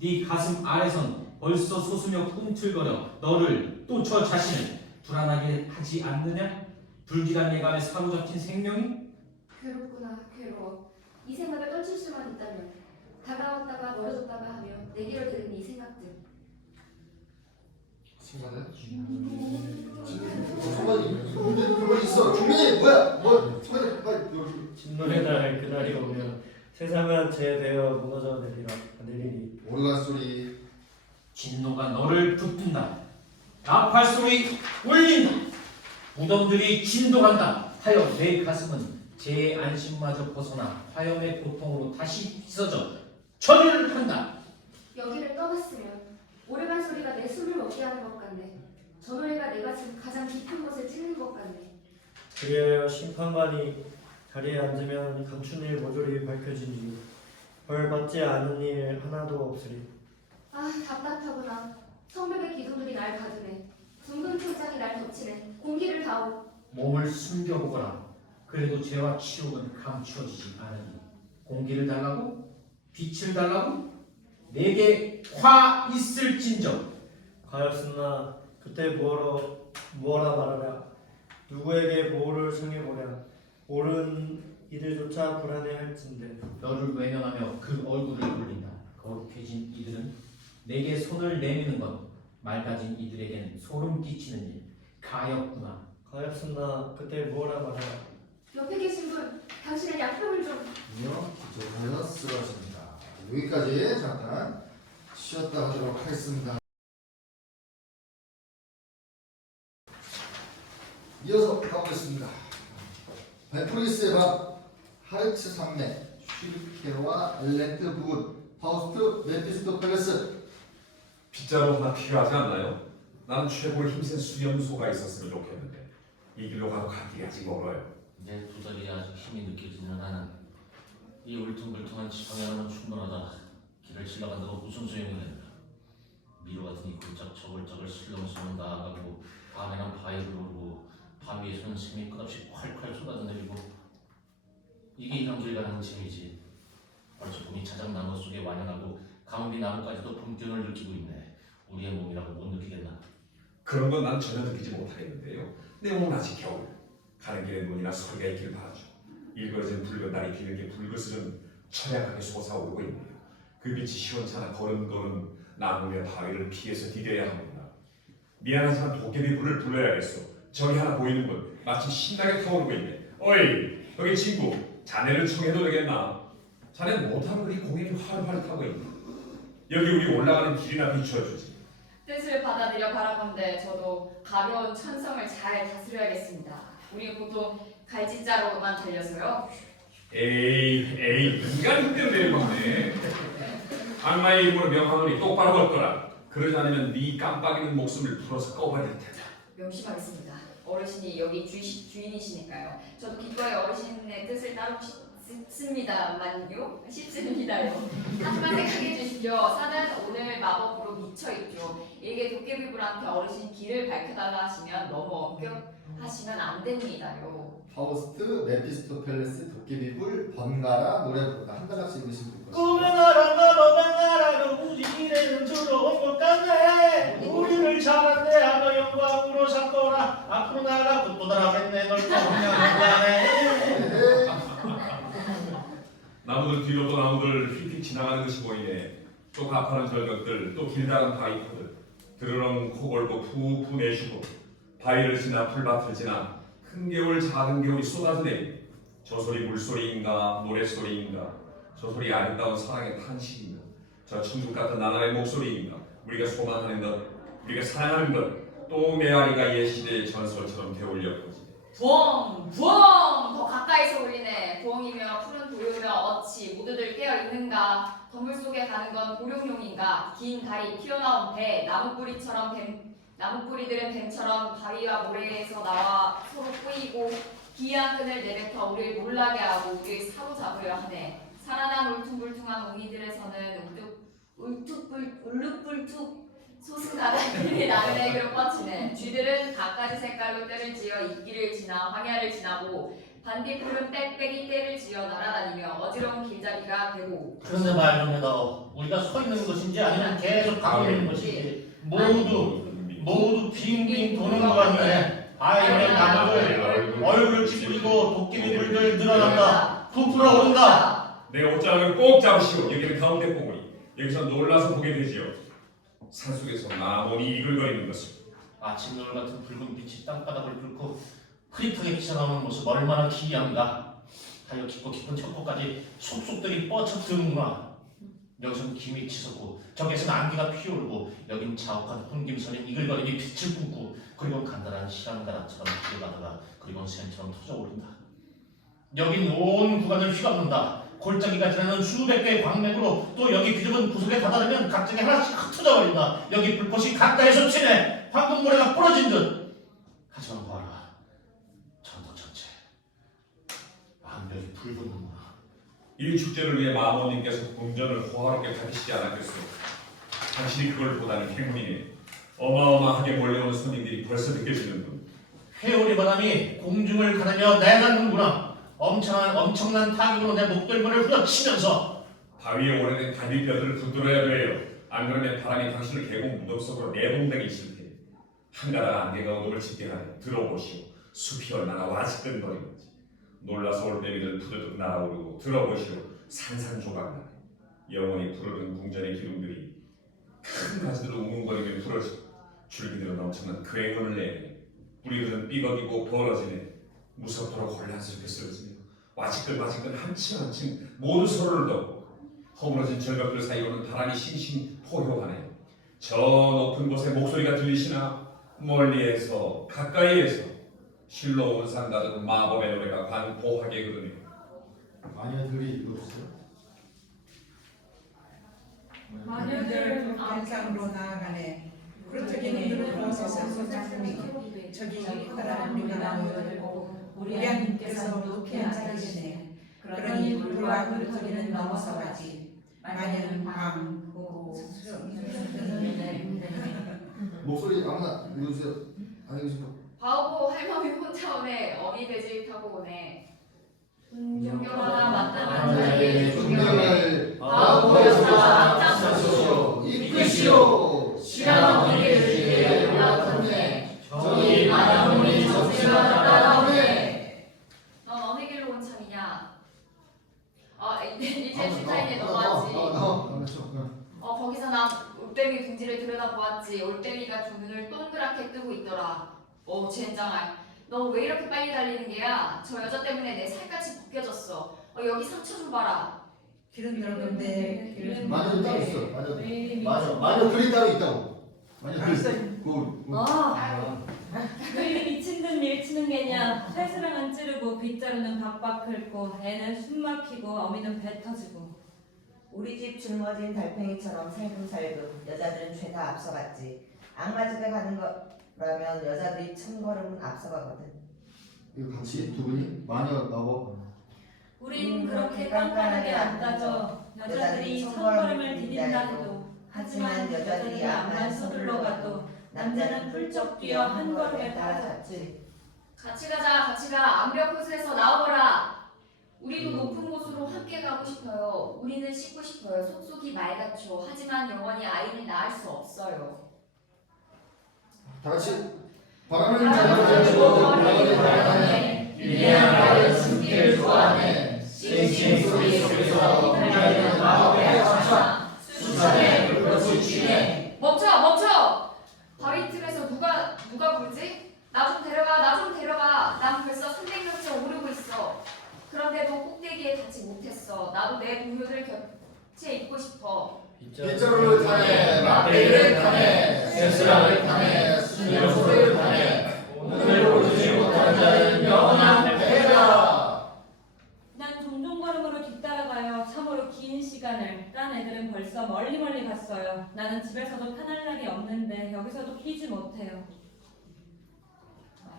네 가슴 아래선 벌써 솟으며 꿈틀거려 너를 또 저 자신을 불안하게 하지 않느냐. 불길한 예감에 사로잡힌 생명이. 괴롭구나, 괴로워. 이 생각을 떨칠 수만 있다면 다가왔다가 멀어졌다가 하며 내 길을 들은 이 생각들. 신가네? 정말 있어. 주민이 뭐야? 정말 빨리 여기. 진노의 날 그날이 오면 세상은 재되어 무너져 내리리. 오르간 소리. 진노가 너를 붙든다. 나팔 소리 울린다. 무덤들이 진동한다. 하여 내 가슴은 제 안심마저 벗어나 화염의 고통으로 다시 휘어져 절을 한다. 여기를 떠났으면 오래간 소리가 내 숨을 먹게 하는 것 같네. 저 노래가 내 가슴 가장 깊은 곳을 찔는 것 같네. 그리하여 심판관이 자리에 앉으면 감춘 일 모조리 밝혀지니 벌 받지 않은 일 하나도 없으리. 아, 답답하구나. 성벽의 기둥들이 날 가두네. 둥근 표장이 날 덮치네. 공기를 다오. 몸을 숨겨보거라. 그래도 죄와 치욕은 감추어지지 않으니 공기를 달라고? 빛을 달라고? 내게 화 있을진저. 가엾으나 그때 무어라 말하랴. 누구에게 보호를 청해보랴. 옳은 이들조차 불안해할진대. 너를 외면하며 그 얼굴을 돌린다. 거룩해진 이들은 내게 손을 내미는 것 맑아진 이들에겐 소름 끼치는 일 가엾구나. 가엾으나 그때 무어라 말하랴. 옆에 계신 분, 당신의 약품을 좀. 이어 기절하여 쓰러집니다. 여기까지 잠깐 쉬었다 하도록 하겠습니다. 이어서 가보겠습니다. 발프리스의 밤, 하르츠 산맥, 슈르케와 엘렌트 부군, 파우스트, 메피스토펠레스. 빗자루 하나 필요하지 않나요? 나는 최고의 힘센 수염소가 있었으면 좋겠는데 이 길로 가도 갈 길이 아직 멀어요. 내 두 다리에 아직 힘이 느껴지는 나는 이 울퉁불퉁한 지팡이 하나면 충분하다. 길을 질러간다고 무슨 소용이 된다. 미로 같은 이 굴짝 저글짝을 슬렁슬렁 나아가고 밤에는 바위를 오르고 밤 위에서는 샘이 끝없이 콸콸 쏟아져내리고 이게 이런 길 가는 재미지. 벌써 봄이 자작나무 속에 완연하고 가뭄비 나무까지도 봄기운을 느끼고 있네. 우리의 몸이라고 못 느끼겠나. 그런 건 난 전혀 느끼지 못하겠는데요. 내 몸은 아직 겨울. 가는 길에 눈이나 소리가 있길 바라죠. 일그러진 붉은 날이 비는 게 불그스름 처량하게 솟아오르고 있네요. 그 빛이 시원찮아 걸음걸음 나무며 바위를 피해서 디뎌야 합니다. 미안하지만 도깨비 불을 불러야겠어. 저기 하나 보이는군. 마치 신나게 타오르고 있네. 어이, 여기 친구. 자네를 청해도 되겠나? 자네 못하면 그리 공연이 화려하게 있네. 여기 우리 올라가는 길이나 비춰주지. 뜻을 받아들여 바라건대 저도 가벼운 천성을 잘 다스려야겠습니다. 우리 모두 갈짓자로만 달려서요. 에이, 인간 흉내를 내려먹네. 악마의 이름으로 명하노니 똑바로 걷거라. 그러지 않으면 네 깜빡이는 목숨을 풀어서 꺼버릴 테다. 명심하겠습니다. 어르신이 여기 주인이시니까요. 저도 기꺼이 어르신의 뜻을 쉽습니다요. 하지만 생각해 주십시오. 산은 오늘 마법으로 미쳐 있죠. 이게 도깨비불한테 어르신 길을 밝혀달라 하시면 너무 엄격하시면 안 됩니다요. 파우스트, 메피스토펠레스, 도깨비불, 번가라, 노래 부르다 한 달락씩 읽으시면 될 꿈의 것입니다. 나라가 너의 나라로 우리 미래는 들어온 것 같네. 우리를 잘한대 하며 영광으로 삼거라. 앞으로 나아가 또 달아겠네. 널 떠나네. 나무들 뒤로 또 나무들 휙휙 지나가는 것이 보이네. 또 가파른 절벽들, 또 길다란 바위터들, 드르렁 코골고 푸푸 내쉬고 바위를 지나 풀밭을 지나 큰 개울 작은 개울이 쏟아지네. 저 소리 물소리인가 노래소리인가, 저 소리 아름다운 사랑의 탄식인가, 저 천국 같은 나날의 목소리인가, 우리가 소망하는 것, 우리가 사랑하는 것, 또 메아리가 옛 시대의 전설처럼 되올려 퍼지네. 부엉! 부엉! 더 가까이서 울리네. 부엉이며 푸른 도요며 어치 모두들 깨어있는가. 건물 속에 가는 건 보룡용인가. 긴 다리 튀어나온 배, 나무뿌리들은 뱀처럼 바위와 모래에서 나와 서로 꼬이고 기이한 끈을 내뱉어 우리를 놀라게 하고 우리를 사로잡으려 하네. 살아난 울퉁불퉁한 웅이들에서는 울룩불뚝 소승가닥들이 나그네기로 뻗치네. 쥐들은 갖가지 색깔로 떼를 지어 이끼를 지나 황야를 지나고 반딧불은 빽빽이 떼를 지어 날아다니며 어지러운 길잡이가 되고. 그런데 말 좀 해도 우리가 서 있는 것인지 아니면 계속 가고 있는 것인지 모두 빙빙 도는 것 같네. 아이의 나무들 얼굴을 찌푸리고 도깨비불들 늘어난다. 부풀어 오른다. 내 옷자락을 꼭 잡으시오. 여기는 가운데 봉우리. 여기서 놀라서 보게 되지요. 산속에서 나무니 이글거리는 것을. 아침 노을 같은 붉은 빛이 땅바닥을 뚫고 흐릿하게 피어나오는 모습 얼마나 기이한가. 하여 깊고 깊은 척포까지 속속들이 뻗쳐드는구나. 여기선 김이 치솟고 저기선 안개가 피어오르고 여긴 자욱한 혼김선인 이글거림이 빛을 뿜고 그리고 간단한 시랑가락처럼 기어가다가 그리고 샘처럼 터져오른다. 여긴 온 구간을 휘감는다. 골짜기가 지나는 수백 개의 광맥으로 또 여기 비좁은 구석에 다다르면 갑자기 하나씩 흩어져버린다. 여기 불꽃이 가까이서 튀네. 황금모래가 부러진 듯. 하지만 봐라. 전도 전체 완벽히 붉은구나. 이 축제를 위해 마모님께서 궁전을 호화롭게 다니시지 않았겠소. 당신이 그걸 보다는 행운이네. 어마어마하게 몰려오는 손님들이 벌써 느껴지는군. 회오리 바람이 공중을 가르며 내닫는구나. 엄청난 타격으로 내 목덜미를 후려치면서 바위에 오래된 갈비뼈들을 붙들어야 돼요. 안 그러면 바람이 당신을 계곡 무덤 속으로 내봉되기 싫대. 한가닥 안개가 어둠을 짙게 하네. 들어보시오. 숲이 얼마나 와지끈거리는지. 놀라서 올빼미들 푸드득 날아오르고 들어보시오. 산산조각나네. 영원히 푸르른 궁전의 기둥들이 큰 가지들로 우웅거리며 부러지고 줄기들은 엄청난 그 행운을 내네. 뿌리들은 삐걱이고 벌어지네. 무섭도록 혼란스럽게 쓰러지며 와지끈 한층 모두 서로를 덮고 허물어진 절벽들 사이로는 바람이 싱싱 포효하네. 저 높은 곳에 목소리가 들리시나? 멀리에서 가까이에서 실로 온 상가든 마법의 노래가 관포하게 흐르네. 마녀들이 읽어주세요. 마녀들 단상으로 나아가네. 그렇게 그들은 곳에서 소작품이 저기 커다란 묘가 모여들고 우리 하나님께서 높이 앉아계시네. 그러니 불과 그루터기는 넘어서 가지. 마녀는 밤 보고 목소리 아무나 읽어주세요. 안 읽으시고. 바오보 할머니 혼자 오네. 어미 돼지 타고 오네. 존경하나 마땅한 자리에 존경해. 바오에서 앞장서시오. 이끄시오. 시아버니의 주위에 올라탔네. 저희 마녀분이 정신을 따라오네. 넌 어느 길로 온 참이냐? 이제 슈타인에 넘어왔지. 거기서 난 올빼미 둥지를 들여다보았지. 올빼미가 두 눈을 동그랗게 뜨고 있더라. 젠장아. 너 왜 이렇게 빨리 달리는 게야? 저 여자 때문에 내 살갗이 벗겨졌어. 여기 상처 좀 봐라. 길은 넓은데 마녀들 따로 있어. 마녀들이 따로 있다고. 마녀들. 왜 미친 듯 밀치는 게냐. 회수랑은 찌르고 빗자루는 박박 긁고 애는 숨 막히고 어미는 배 터지고. 우리 집 짊어진 달팽이처럼 살금살금 여자들은 죄다 앞서갔지. 악마집에 가는 거라면 여자들이 1000걸음은 앞서가거든. 이거 같이 두 분이 마녀 마법. 우린 그렇게 깐깐하게 안 따져. 여자들이 첫걸음을 디딘다 해도, 하지만 여자들이 앞만 서둘러 가도 남자는 훌쩍 뛰어 한 걸음에 따라잡지. 같이 가자, 같이 가. 암벽 호수에서 나오거라. 우리도 높은 곳으로 함께 가고 싶어요. 우리는 씻고 싶어요. 속속이 맑았죠. 하지만 영원히 아이를 낳을 수 없어요. 다 같이 바람을 바람을 잡고 머리를 바람에 위대한 나를 숨기를 좋아하네. 싱싱 소리 속에서 흩날리는 마법의 천사. 수천의 불꽃이 쥐네. 멈춰! 바위 틈에서 누가 부르지? 나 좀 데려가. 난 벌써 300m째 오르고 있어. 그런데도 꼭대기에 닿지 못했어. 나도 내 동료들 곁에 있고 싶어. 빗자루를 타네, 막대기를 타네, 쇠스랑을 타네, 수녀소를 타네. 오늘 오르지 못한 자는 영원한 패배다. 난 종종 걸음으로 뒤따라가요. 참으로 긴 시간을. 딴 애들은 벌써 멀리 갔어요. 나는 집에서도 편할 날이 없는데 여기서도 끼지 못해요.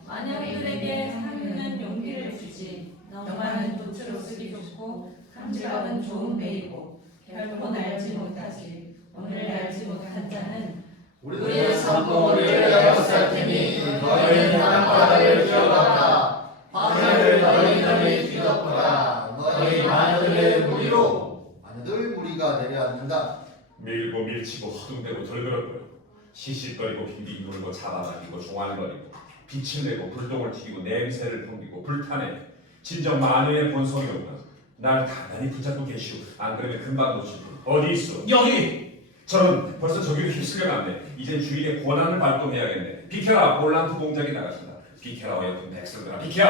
마녀들에게 사유는 용기를 주지. 넉마는 도추로 쓰기 좋고 감질밥은 좋은 배이고 결국은 알지 못하지. 오늘 알지 못한 자는 우리는 산봉우리를 에워쌀 테니 너희는 땅바닥을 기어가라. 하늘을 너희 뒤덮어라. 너희 마녀들의 무리로 마녀들 무리가 내려앉는다. 밀고 밀치고 허둥대고 덜그럭거리고 시실거리고 빙빙 돌고 잡아당기고 종알거리고 빛을 내고 불똥을 튀기고 냄새를 풍기고 불타네. 진정 마녀의 본성이었구나. 날 단단히 붙잡고 계시오. 안 그러면 금방 놓칠 분. 어디 있어? 여기! 저는 벌써 저기로 휩쓸려갔네. 이제 주인의 권한을 발동해야겠네. 비켜라. 볼란트 공작이 나가신다. 비켜라 어여쁜 백성들아. 비켜.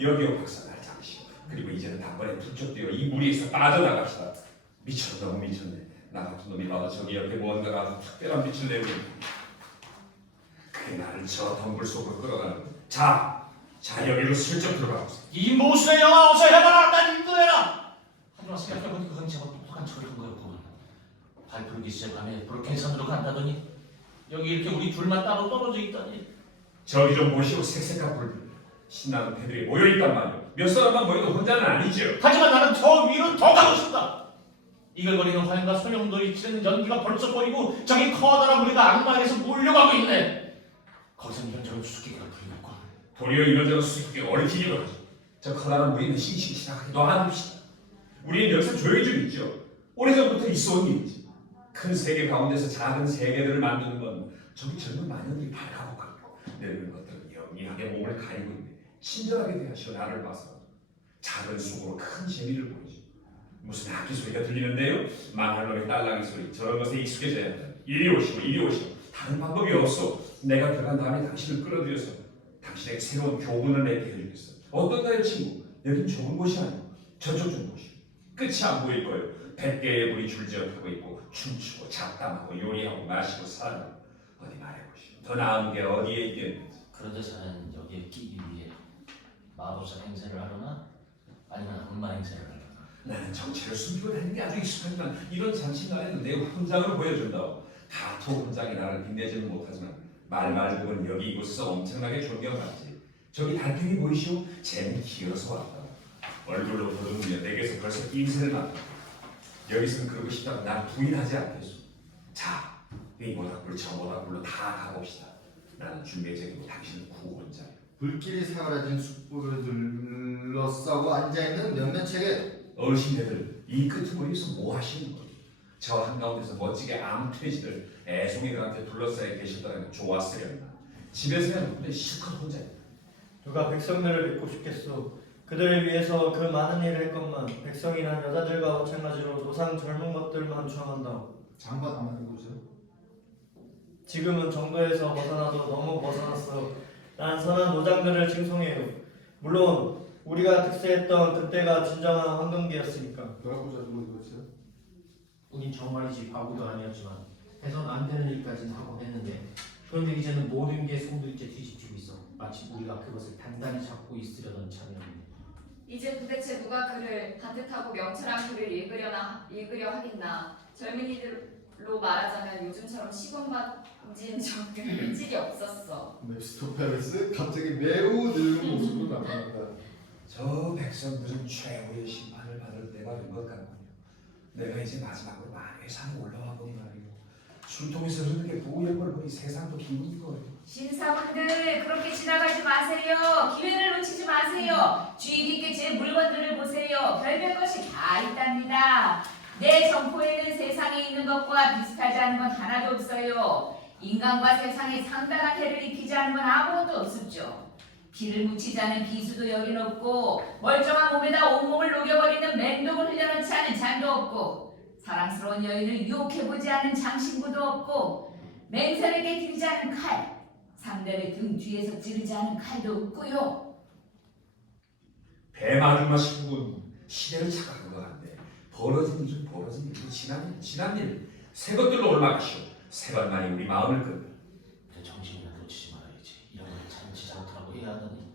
여기요 박사 날 잠시. 그리고 이제는 단번에 부쩍 뛰어 이 무리에서 빠져나갑시다. 미쳤다. 너무 미쳤네. 나 같은 놈이 봐도 저기 옆에 뭔가가 아주 특별한 빛을 내고 있다. 그게 나를 저 덤불 속으로 끌어가는 거야. 자 여기로 슬쩍 들어가 보세요. 이 모순의 영화 어서 해봐라. 난 인도해라. 하지만 생각해보니 그건 제법 똑똑한 척을 한 거였구만. 발풀기 시작하며 볼케이산으로 간다더니 여기 이렇게 우리 둘만 따로 떨어져 있다니. 저기 좀 보시오. 색색한 불들. 신나는 패들이 모여있단 말이오. 몇 사람만 모여도 혼자는 아니죠. 하지만 나는 저 위로 더 가고 싶다. 이글거리는 화염과 소용돌이 치는 연기가 벌써 보이고 저기 커다란 무리가 악마에게서 몰려가고 있네. 거기서 이런저런 수수께끼가 풀렸고 도리어 이런저런 수수께끼가 얽히기도 하죠. 저 커다란 무리는 싱싱시작하게 놔둡시다. 우리는 여기서 조용히 좀 있죠. 오래전부터 있어온 일이지. 큰 세계 가운데서 작은 세계들을 만드는 건 저기 젊은 마녀들이 발가고 가고 늙은 것들은 영리하게 몸을 가리고 있네. 친절하게 대하시오. 나를 봐서 작은 속으로 큰 재미를 보이죠. 무슨 악기 소리가 들리는데요? 망할 놈의 딸랑이 소리. 저런 것에 익숙해져야 한다. 이리 오시오. 다른 방법이 없어. 내가 들어간 다음에 당신을 끌어들여서 당신에게 새로운 교훈을 내게 해주겠어. 어떤가요 친구? 여긴 좋은 곳이 아니고 저쪽 좀 보시오. 끝이 안 보일 거예요. 100개의 물이 줄지어 타고 있고 춤추고 잡담하고 요리하고 마시고 살아가고. 어디 말해보시오. 더 나은 게 어디에 있겠는지. 그런데 자는 여기에 끼기 위해 마법사 행세를 하려나? 아니면 악마 행세를 하려나? 나는 정체를 숨기고 다니는 게 아주 익숙하지만 이런 잔치날에는 내 훈장으로 보여준다고. 다토 훈장이 나를 빛내지는 못하지만 말말고는 여기 이곳에서 엄청나게 존경받지. 저기 달팽이 보이시오? 쟤는 기어서 왔다. 얼굴로 더듬으며 내게서 벌써 낌새를 맡다. 여기서는 그러고 싶다고 난 부인하지 않겠소. 자, 이 모닥불 저 모닥불로 다 가봅시다. 나는 준비제이고 당신은 구원자야. 불길이 사라진 숯불을 둘러싸고 앉아있는 몇몇 책에 어르신들 이 끄트머리에서 뭐 하시는 거예요? 저 한가운데서 멋지게 암돼지들 애송이들한테 둘러싸여 계셨다는 게 좋았으려나. 집에서야 근데 실컷 혼자. 누가 백성들을 뵙고 싶겠소. 그들을 위해서 그 많은 일을 했건만 백성이란 여자들과 마찬가지로 노상 젊은 것들만 추앙한다. 장관 한번 해보세요. 지금은 정도에서 벗어나도 너무 벗어났어. 난 선한 노장들을 칭송해요. 물론 우리가 득세했던 그때가 진정한 황금기였으니까. 뭐라고 자주고 이거였어요? 우린 정말이지 바보도 아니었지만 해선 안 되는 일까지는 하고 했는데 그런데 이제는 모든 게 송두리째 뒤집히고 있어. 마치 우리가 그것을 단단히 잡고 있으려던 참이었는데 이제 도대체 누가 그를 반듯하고 명철한 글을 읽으려 하겠나. 젊은이들로 말하자면 요즘처럼 시공만진 적은 일찍이 없었어. 메피스토펠레스 갑자기 매우 늙은 모습으로 나타난다. 저 백성들은 최후의 심판을 받을 때가 된 것 같군요. 내가 이제 마지막으로 만회의 산에 올라와 보니 말이요. 술통에서 흐르는 게 부의 걸 보니 세상도 기운인 거예요. 신사분들 그렇게 지나가지 마세요. 기회를 놓치지 마세요. 주의 깊게 제 물건들을 보세요. 별별 것이 다 있답니다. 내 점포에는 세상에 있는 것과 비슷하지 않은 건 하나도 없어요. 인간과 세상에 상당한 해를 입히지 않은 건 아무것도 없었죠. 피를 묻히지 않은 비수도 여긴 없고 멀쩡한 몸에다 온몸을 녹여버리는 맹독을 흘려놓지 않은 잔도 없고 사랑스러운 여인을 유혹해보지 않은 장신구도 없고 맹세를 깨뜨리지 않은 칼, 상대를 등 뒤에서 찌르지 않은 칼도 없고요. 배마중마 신군 시대를 착각한 것 같네. 벌어진 일은 벌어진 일이고 지난 일 새 것들로 올라가시오. 새 것만이 우리 마음을 끈다. 내 정신이나 놓치지 말아야지. 이런 걸 잔치 잘못하고 해야 하다니.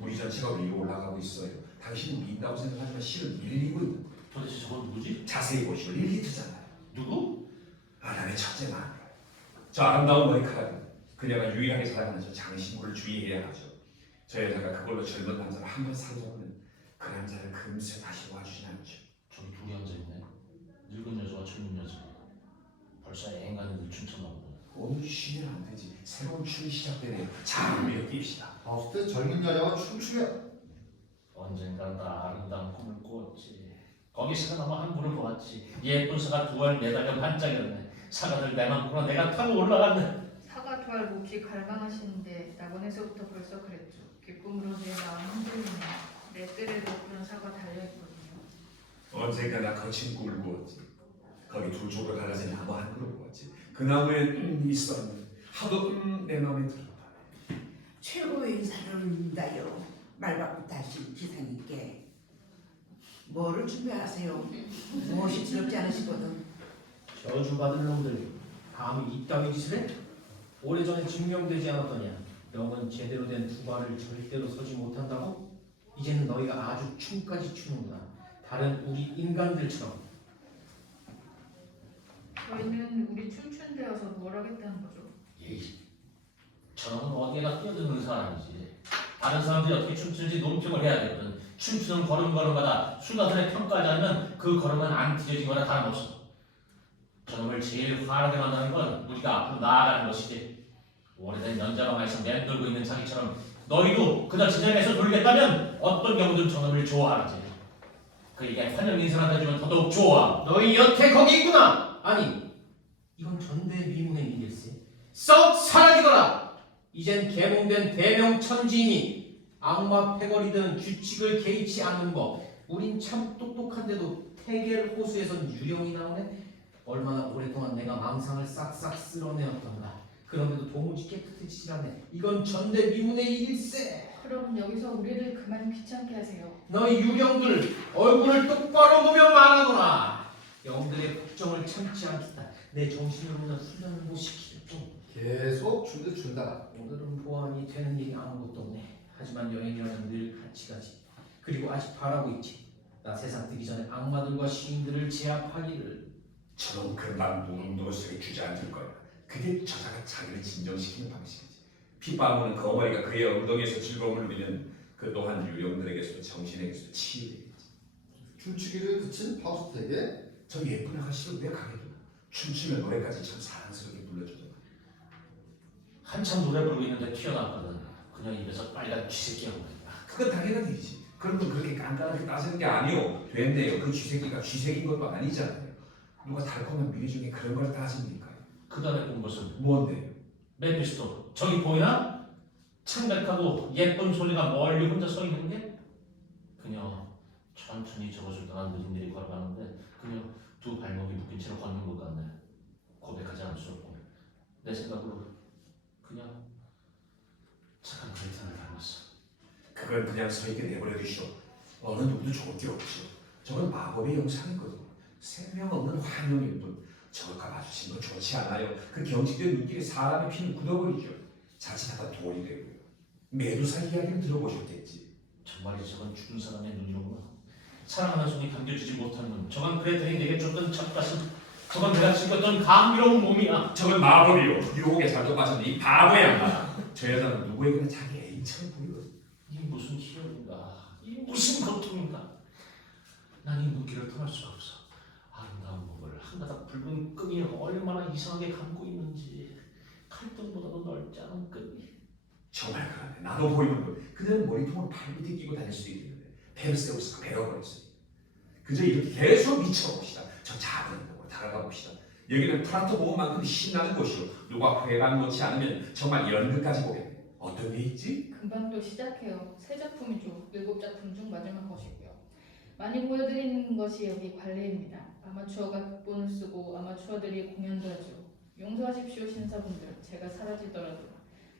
우리 전체가 위로 올라가고 있어요. 당신은 민다고 생각하지만 실은 밀리고 있는 거예요. 도대체 저건 누구지? 자세히 보시오. 릴리트잖아요. 누구? 아담의 첫째 마누라. 저 아름다운 머리카락은 그녀가 유일하게 사랑하는 저 장신구를 주의해야 하죠. 저 여자가 그걸로 젊은 남자를 한 번 사로잡으면 그 남자를 금세 다시 놓아주진 않죠. 저기 둘이 앉아있네. 늙은 여자와 젊은 여자. 벌써 앵간히 춤췄나 보네. 오늘 쉬면 안 되지. 새로운 춤이 시작되네요. 자, 우리 뜁시다. 바우스트 젊은 여자와 춤추며 언젠가 나 아름다운 꿈을 꾸었지. 거기 사가 나무 한 분을 보았지. 예쁜 사가 두 알 매달려 반짝이었네. 사가들 내만 보나 내가 타고 올라갔네. 사과 두알 몹시 갈망하시는데 낙원에서부터 벌써 그랬죠. 기쁨으로 내 마음 흔들리네. 내 뜰에 높은 사과 달려있거든요. 언젠가 나 거친 꿈을 꾸었지. 거기 두 쪽으로 갈라진 나무 한 그루 꾸었지. 그 나무에 있었는데 하도 내 마음에 들었다. 최고의 인사를 올린다요. 말바꾸 다시 기사님께 뭐를 준비하세요? 무엇이 두렵지 않으시거든. 저주받을 놈들 감히 이 땅의 짓을 해? 오래전에 증명되지 않았더냐. 영은 제대로 된 두 발을 절대로 서지 못한다고? 이제는 너희가 아주 춤까지 추는구나. 다른 우리 인간들처럼. 저희는 우리 춤춘 데여서 뭘 하겠다는 거죠? 에이, 저놈은 어디에나 뛰어드는 사람이지. 다른 사람들이 어떻게 춤추는지 논평을 해야 되거든. 춤추는 걸음걸음마다 수다스레 평가하지 않으면 그 걸음은 안 뒤져진 거나 다름없어. 저놈을 제일 화나게 만드는 건 우리가 앞으로 나아가는 것이지. 오래된 연자방아에서 맴돌고 있는 자기처럼 너희도 그저 진영에서 돌겠다면 어떤 경우든 저놈을 좋아하지. 그에게 환영 인사를 해주면 더더욱 좋아. 너희 여태 거기 있구나. 아니, 이건 전대미문의 일일세. 썩 사라지거라. 이젠 계몽된 대명천지이니 악마 패거리든 규칙을 개의치 않는 법. 우린 참 똑똑한데도 태겔 호수에선 유령이 나오네. 얼마나 오랫동안 내가 망상을 싹싹 쓸어내었던가. 그런데도 도무지 깨끗해지질 않네. 이건 전대미문의 일일세. 그럼 여기서 우리를 그만 귀찮게 하세요. 너희 유령들 얼굴을 똑바로 보며 말하거라. 영들의 걱정을 참지 않겠다. 내 정신으로는 훈련을 못 시킬 뿐. 계속 준다. 오늘은 보안이 되는 일이 아무것도 없네. 하지만 여행이라는 늘 같이 가지. 그리고 아직 바라고 있지. 나 세상 뜨기 전에 악마들과 시인들을 제압하기를. 저놈 금방 누군누구 속에 주저앉을 거야. 그게 저자가 자기를 진정시키는 방식이지. 핏방울은 거머리가 그의 엉덩이에서 즐거움을 누리면 그 또한 유령들에게서도 정신에게서도 치유되겠지. 춤추기를 그친 파우스트에게 저 예쁜 아가씨도 내 가게도 춤추며 노래까지 참 사랑스럽게 불러주더만. 한참 노래 부르고 있는데 튀어나왔거든. 그냥 입에서 빨간 쥐새끼가 보인다. 그건 당연한 일이지. 그런 건 그렇게 깐깐하게 따지는 게 아니오. 된대요. 그 쥐새끼가 쥐새끼인 것도 아니잖아요. 누가 달콤한 미래 중에 그런 걸 따집니까? 그 다음에 본 것은 뭔데요? 메피스토. 저기 보이나? 창백하고 예쁜 소리가 멀리 혼자 서 있는 게? 그녀 천천히 저것을 떠난 느릿느릿 걸어가는데 그녀 두 발목이 묶인 채로 걷는 것 같네. 고백하지 않을 수 없고 내 생각으로 그녀 착한 그레텔을 닮았어. 그걸 그냥 서 있게 내버려 두시오. 어느 누구도 좋을 게 없지요. 저건 마법의 영상이거든. 생명 없는 환영일 뿐. 저것과 마주친 건 좋지 않아요. 그 경직된 눈길이 사람의 피를 굳어버리죠. 자칫하다 돌이 되고요. 메두사 이야기를 들어보셨겠지. 정말이지 저건 죽은 사람의 눈이로구나. 사랑하는 손이 감겨주지 못한 눈. 저건 그레텔이 내게 줬던 첫가슴. 저건 내가 지켰던 감미로운 몸이야. 저건 마법이요. 유혹에 잘도 빠졌네. 이 바보야. 저 여자는 누구에게나 자기 애인처럼 보이거든. 이 무슨 희열인가. 이 무슨 고통인가? 난 이 눈길을 떠날 수가 없어. 아름다운 몸을 한가닥 붉은 끈이 얼마나 이상하게 감고 있는지. 칼등보다도 넓지 않은 끈이. 정말 그러네. 나도 보이는 거. 그대는 머리통을 발밑에 끼고 다닐 수도 있는데 뱀새우스가 배워버렸으니 그저 이렇게 계속 미쳐봅시다. 저 작은 곳으로 다가가 봅시다. 여기는 프란토 보험만큼 신나는 곳이요. 누가 회관 놓지 않으면 정말 연극까지 보겠네. 어떤 게 있지? 금방 또 시작해요. 새 작품이죠. 7작품 중 마지막 것이고요. 많이 보여드리는 것이 여기 관례입니다. 아마추어가 극본을 쓰고 아마추어들이 공연도 하죠. 용서하십시오 신사분들. 제가 사라지더라도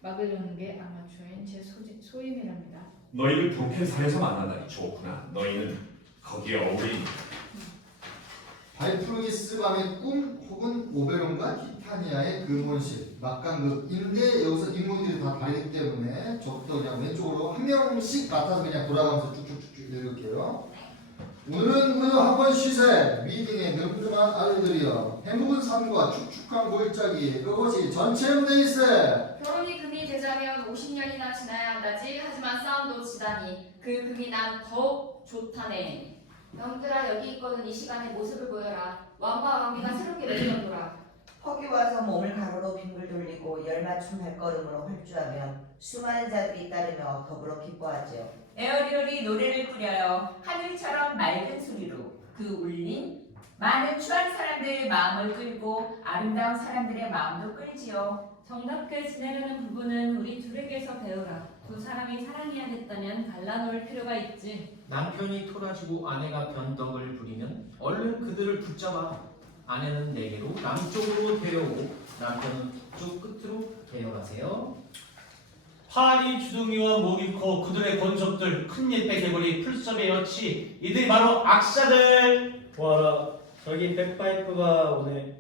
막으려는 게 아마추어인 제 소임이랍니다. 너희를 부펜산에서 만나다니 좋구나. 너희는 거기에 어울리는 발프루기스 밤의 꿈 혹은 오베론과 티타니아의 금혼실 막강극인데 여기서 인물들이 다 다르기 때문에 저부터 그냥 왼쪽으로 한 명씩 맡아서 그냥 돌아가면서 쭉쭉쭉쭉 읽을게요. 오늘은 한번 쉬세 미등의 늠름한 아들들이여 해묵은 삶과 축축한 골짜기 그것이 전체 무대일세. 결혼이 금이 되자면 50년이나 지나야 한다지. 하지만 싸움도 지다니 그 금이 난 더욱 좋다네. 영들아 여기 있거든 이 시간에 모습을 보여라. 왕과 왕비가 새롭게 내려오노라. 허기 와서 몸을 가로로 빙글 돌리고 열맞춤 발걸음으로 활주하면 수많은 자들이 따르며 더불어 기뻐하지요. 에어리얼이 노래를 부려요. 하늘처럼 맑은 소리로 그 울림 많은 추한 사람들의 마음을 끌고 아름다운 사람들의 마음도 끌지요. 정답게 지내려는 부분은 우리 둘에게서 배우라. 두 사람이 사랑해야겠다면 갈라놓을 필요가 있지. 남편이 토라지고 아내가 변덕을 부리면 얼른 그들을 붙잡아 아내는 내게로 남쪽으로 데려오고 남편은 북쪽 끝으로 데려가세요. 파리 주둥이와 모기코 그들의 권속들 큰 잎의 개구리 풀섭의 여치 이들이 바로 악사들. 보아라, 저기 백파이프가 오네.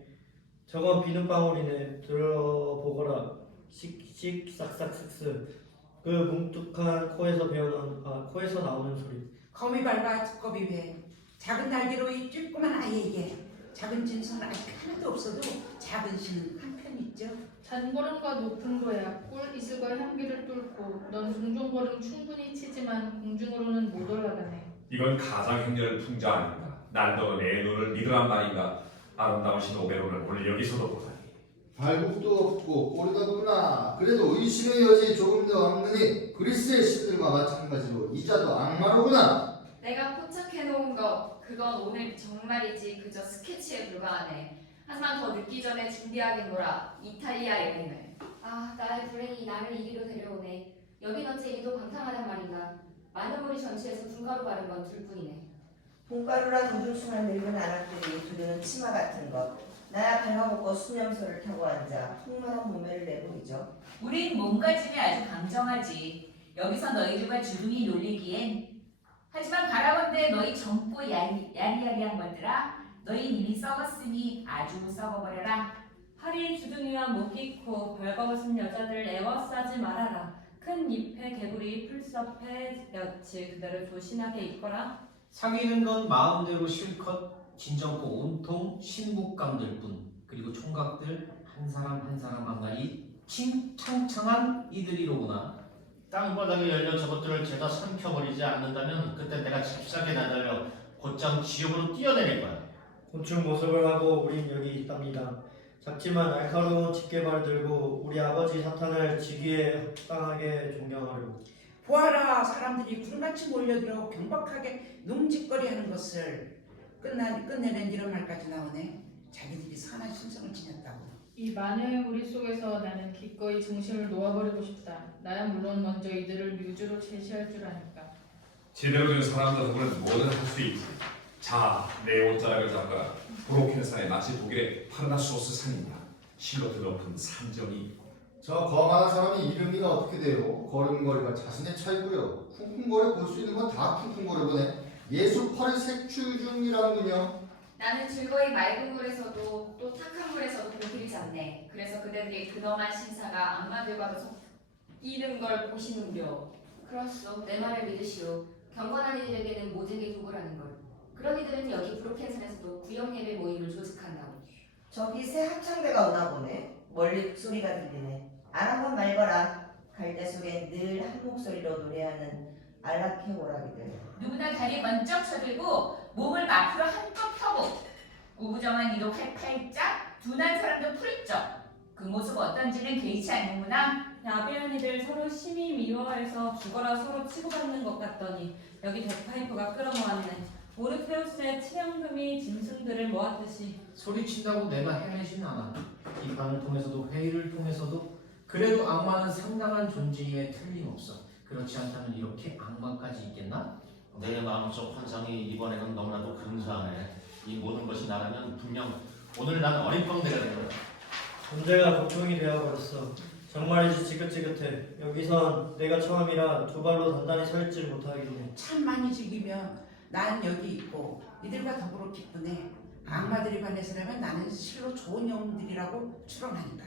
저건 비눗방울이네. 들어보거라. 씩씩 싹싹 슥슥. 그 뭉툭한 코에서 나오는 소리. 거미 밟아 두꺼비 배. 작은 날개로 이 쬐꼬만 아이에게 작은 짐승은 아직 하나도 없어도 작은 신은 한편 있죠. 잔걸음과 높은 도약, 꿀 이슬과 향기를 뚫고 넌 종종걸음 충분히 치지만 공중으로는 못 올라가네. 이건 가장 행렬 풍자 아닌가. 난너는 내 눈을 믿으란 말인가. 아름다우신 오베론을 오늘 여기서도 보다니. 발굽도 없고 꼬리가 없구나. 그래도 의심의 여지 조금 더 없느니 그리스의 신들과 마찬가지로 이자도 악마로구나. 내가 포착해놓은 것 그건 오늘 정말이지 그저 스케치에 불과하네. 하지만 더 늦기 전에 준비하겠노라. 이탈리아 여행을. 아 나의 불행이 나를 이리로 데려오네. 여긴 어째 이리도 방탕하단 말인가. 많은 무리 전체에서 분가루 바른 건 둘뿐이네. 봉가루란 우중충한 늙은 아낙들이 두르는 치마 같은 것. 나야 발가벗고 수념소를 타고 앉아 풍만한 몸매를 내보이죠. 우린 몸가짐이 아주 강정하지. 여기서 너희들과 주둥이 놀리기엔. 하지만 바라건대 너희 젊고 야리야리한 것들아. 너희 이미 썩었으니 아주 썩어버려라. 파리 주둥이와 모기코 벌거벗은 여자들 애워싸지 말아라. 큰 잎의 개구리 풀섭의 여치 그대로 조신하게 있거라. 사귀는 건 마음대로 실컷 진정고 온통 신복감들 뿐. 그리고 총각들 한 사람 한 사람 한 마리 칭창창한 이들이로구나. 땅바닥에 열려 저것들을 죄다 삼켜버리지 않는다면 그때 내가 잽싸게 나달려 곧장 지옥으로 뛰어내릴 거야. 고충 모습을 하고 우린 여기 있답니다. 작지만 날카로운 집게발을 들고 우리 아버지 사탄을 지기에 합당하게 존경하려고. 보아라, 사람들이 구름같이 몰려들어 경박하게 농짓거리하는 것을 끝내는 이런 말까지 나오네. 자기들이 선한 신성을 지녔다고. 이 마녀의 무리 속에서 나는 기꺼이 정신을 놓아버리고 싶다. 나야 물론 먼저 이들을 뮤즈로 제시할 줄 아니까. 제대로 된 사람 자들은 뭐든 할 수 있지. 자, 내 옷자락을 잡거라. 브로켄산의 마치 독일의 파르나소스 산입니다. 실로 드높은 산정이. 저 거만한 사람이 이름이가 어떻게 돼요? 걸음걸이가 자신의 차이고요. 쿵쿵거려 볼 수 있는 건 다 쿵쿵거려 보네. 예수 팔의 색출 중이라는군요. 나는 즐거이 맑은 물에서도 또 탁한 물에서도 공들이지 않네. 그래서 그대들이 근엄한 신사가 악마들과도 섞이는 걸 보시는구려. 그렇소. 내 말을 믿으시오. 경건한 이들에게는 모든 게 도구라는 걸. 그런 이들은 여기 브로켄산에서도 구역 예배 모임을 조직한다고. 저기 새 합창대가 오나 보네. 멀리 소리가 들리네. 알 한번 말거라. 갈대 속에 늘 한 목소리로 노래하는 안락해 오라기들. 누구나 다리 번쩍 쳐들고 몸을 앞으로 한껏 펴고 우부정한 이도 활팔짝 둔한 사람도 풀쩍. 그 모습 어떤지는 개의치 않는구나. 야비한 이들 서로 심히 미워해서 죽어라 서로 치고받는 것 같더니 여기 백파이프가 끌어모았네. 오르페우스의 치명금이 짐승들을 모았듯이. 소리친다고 내가 해내진 않아. 비판을 통해서도 회의를 통해서도 그래도 악마는 상당한 존재에 틀림없어. 그렇지 않다면 이렇게 악마까지 있겠나? 내 마음속 환상이 이번에는 너무나도 근사하네. 이 모든 것이 나라면 분명 오늘 난 어린 뻥대가 되는 거야. 존재가 걱정이 되어버렸어. 정말이지 지긋지긋해. 여기선 내가 처음이라 두 발로 단단히 서 있질 못하겠네. 참 많이 즐기면 난 여기 있고 이들과 더불어 기쁘네. 악마들이 반해서라면 나는 실로 좋은 영웅들이라고 추론한다.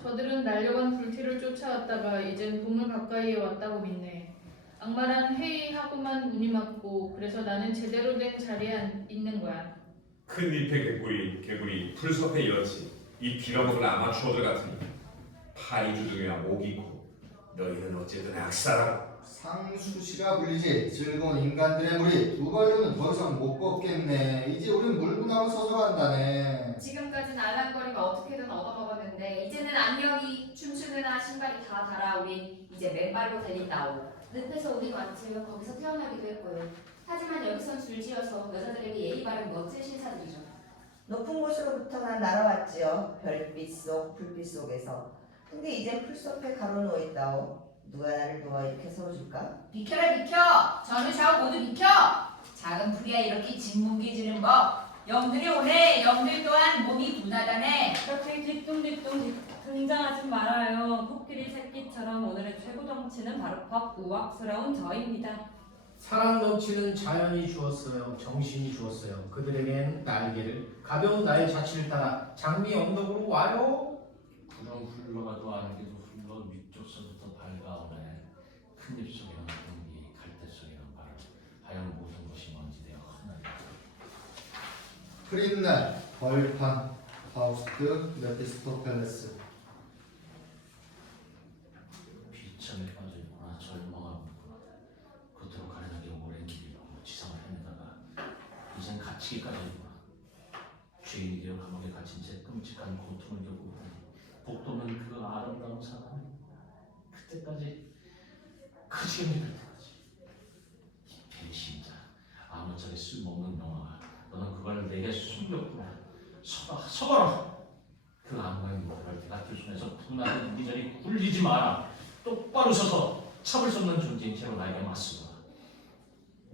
저들은 날려간 불길을 쫓아왔다가 이젠 보물 가까이에 왔다고 믿네. 악마란 회의하고만 운이 맞고 그래서 나는 제대로 된 자리에 있는 거야. 큰 잎의 개구리 풀숲에 이었지. 이 빌어먹을 아마추어들 같으니 파이주둥이나 모기코. 너희는 어쨌든 악사라고. 상수시가 불리지. 즐거운 인간들의 무리. 두 발로는 더 이상 못 걷겠네. 이제 우린 물구나무 서서 간다네. 지금까지는 알랑거리가 어떻게든 얻어먹었는데 이제는 악력이 춤추느나 신발이 다 닳아 우린 이제 맨발로 달린다오. 늪에서 우리 왔지만 거기서 태어나기도 했고요. 하지만 여기선 줄지어서 여자들에게 예의 바른 멋진 신사들이죠. 높은 곳으로부터 난 날아왔지요. 별빛 속 불빛 속에서. 근데 이젠 풀숲에 가로놓여 있다오. 누가 나를 누워 이렇게 세워줄까? 비켜라 비켜. 전우 좌우 모두 비켜. 작은 풀이야 이렇게 짓뭉개지는 법. 영들이 오네. 영들 또한 몸이 둔하다네. 그렇게 뒤뚱뒤뚱 등장하지 말아요. 코끼리 새끼처럼 오늘의 최고 덩치는 바로 퍽 우악스러운 저입니다. 사랑 넘치는 자연이 주었어요. 정신이 주었어요. 그들에겐 날개를 가벼운 날 자취를 따라 장미 언덕으로 와요. 구름 흘러가도 안개도 흘러 위쪽서부터 밝아오네. 큰 잎 속에는 공기, 갈대 속에는 바람. 하얀 모든 것이 먼지되어 흩날려. 흐린 날 벌판 파우스트 메피스토펠레스. 비참에 빠져있구나. 절망하는구나. 겉으로 가련하게 오랜 길이로 지상을 헤매다가 이젠 갇히기까지 했구나. 죄인이 되어 감옥에 갇힌 채 끔찍한 고통을 겪고 복도는 그 아름다운 사람 그때까지 그 지경이 될 때까지. 이 배신자 아무짝에 쓸모없는 놈아, 너는 그걸 내게 숨겼구나. 서거라. 그 악마의 목표를 내가 두 손에서 분하는 이리저리 굴리지 마라. 똑바로 서서 참을 수 없는 존재인 채로 나에게 맞서라.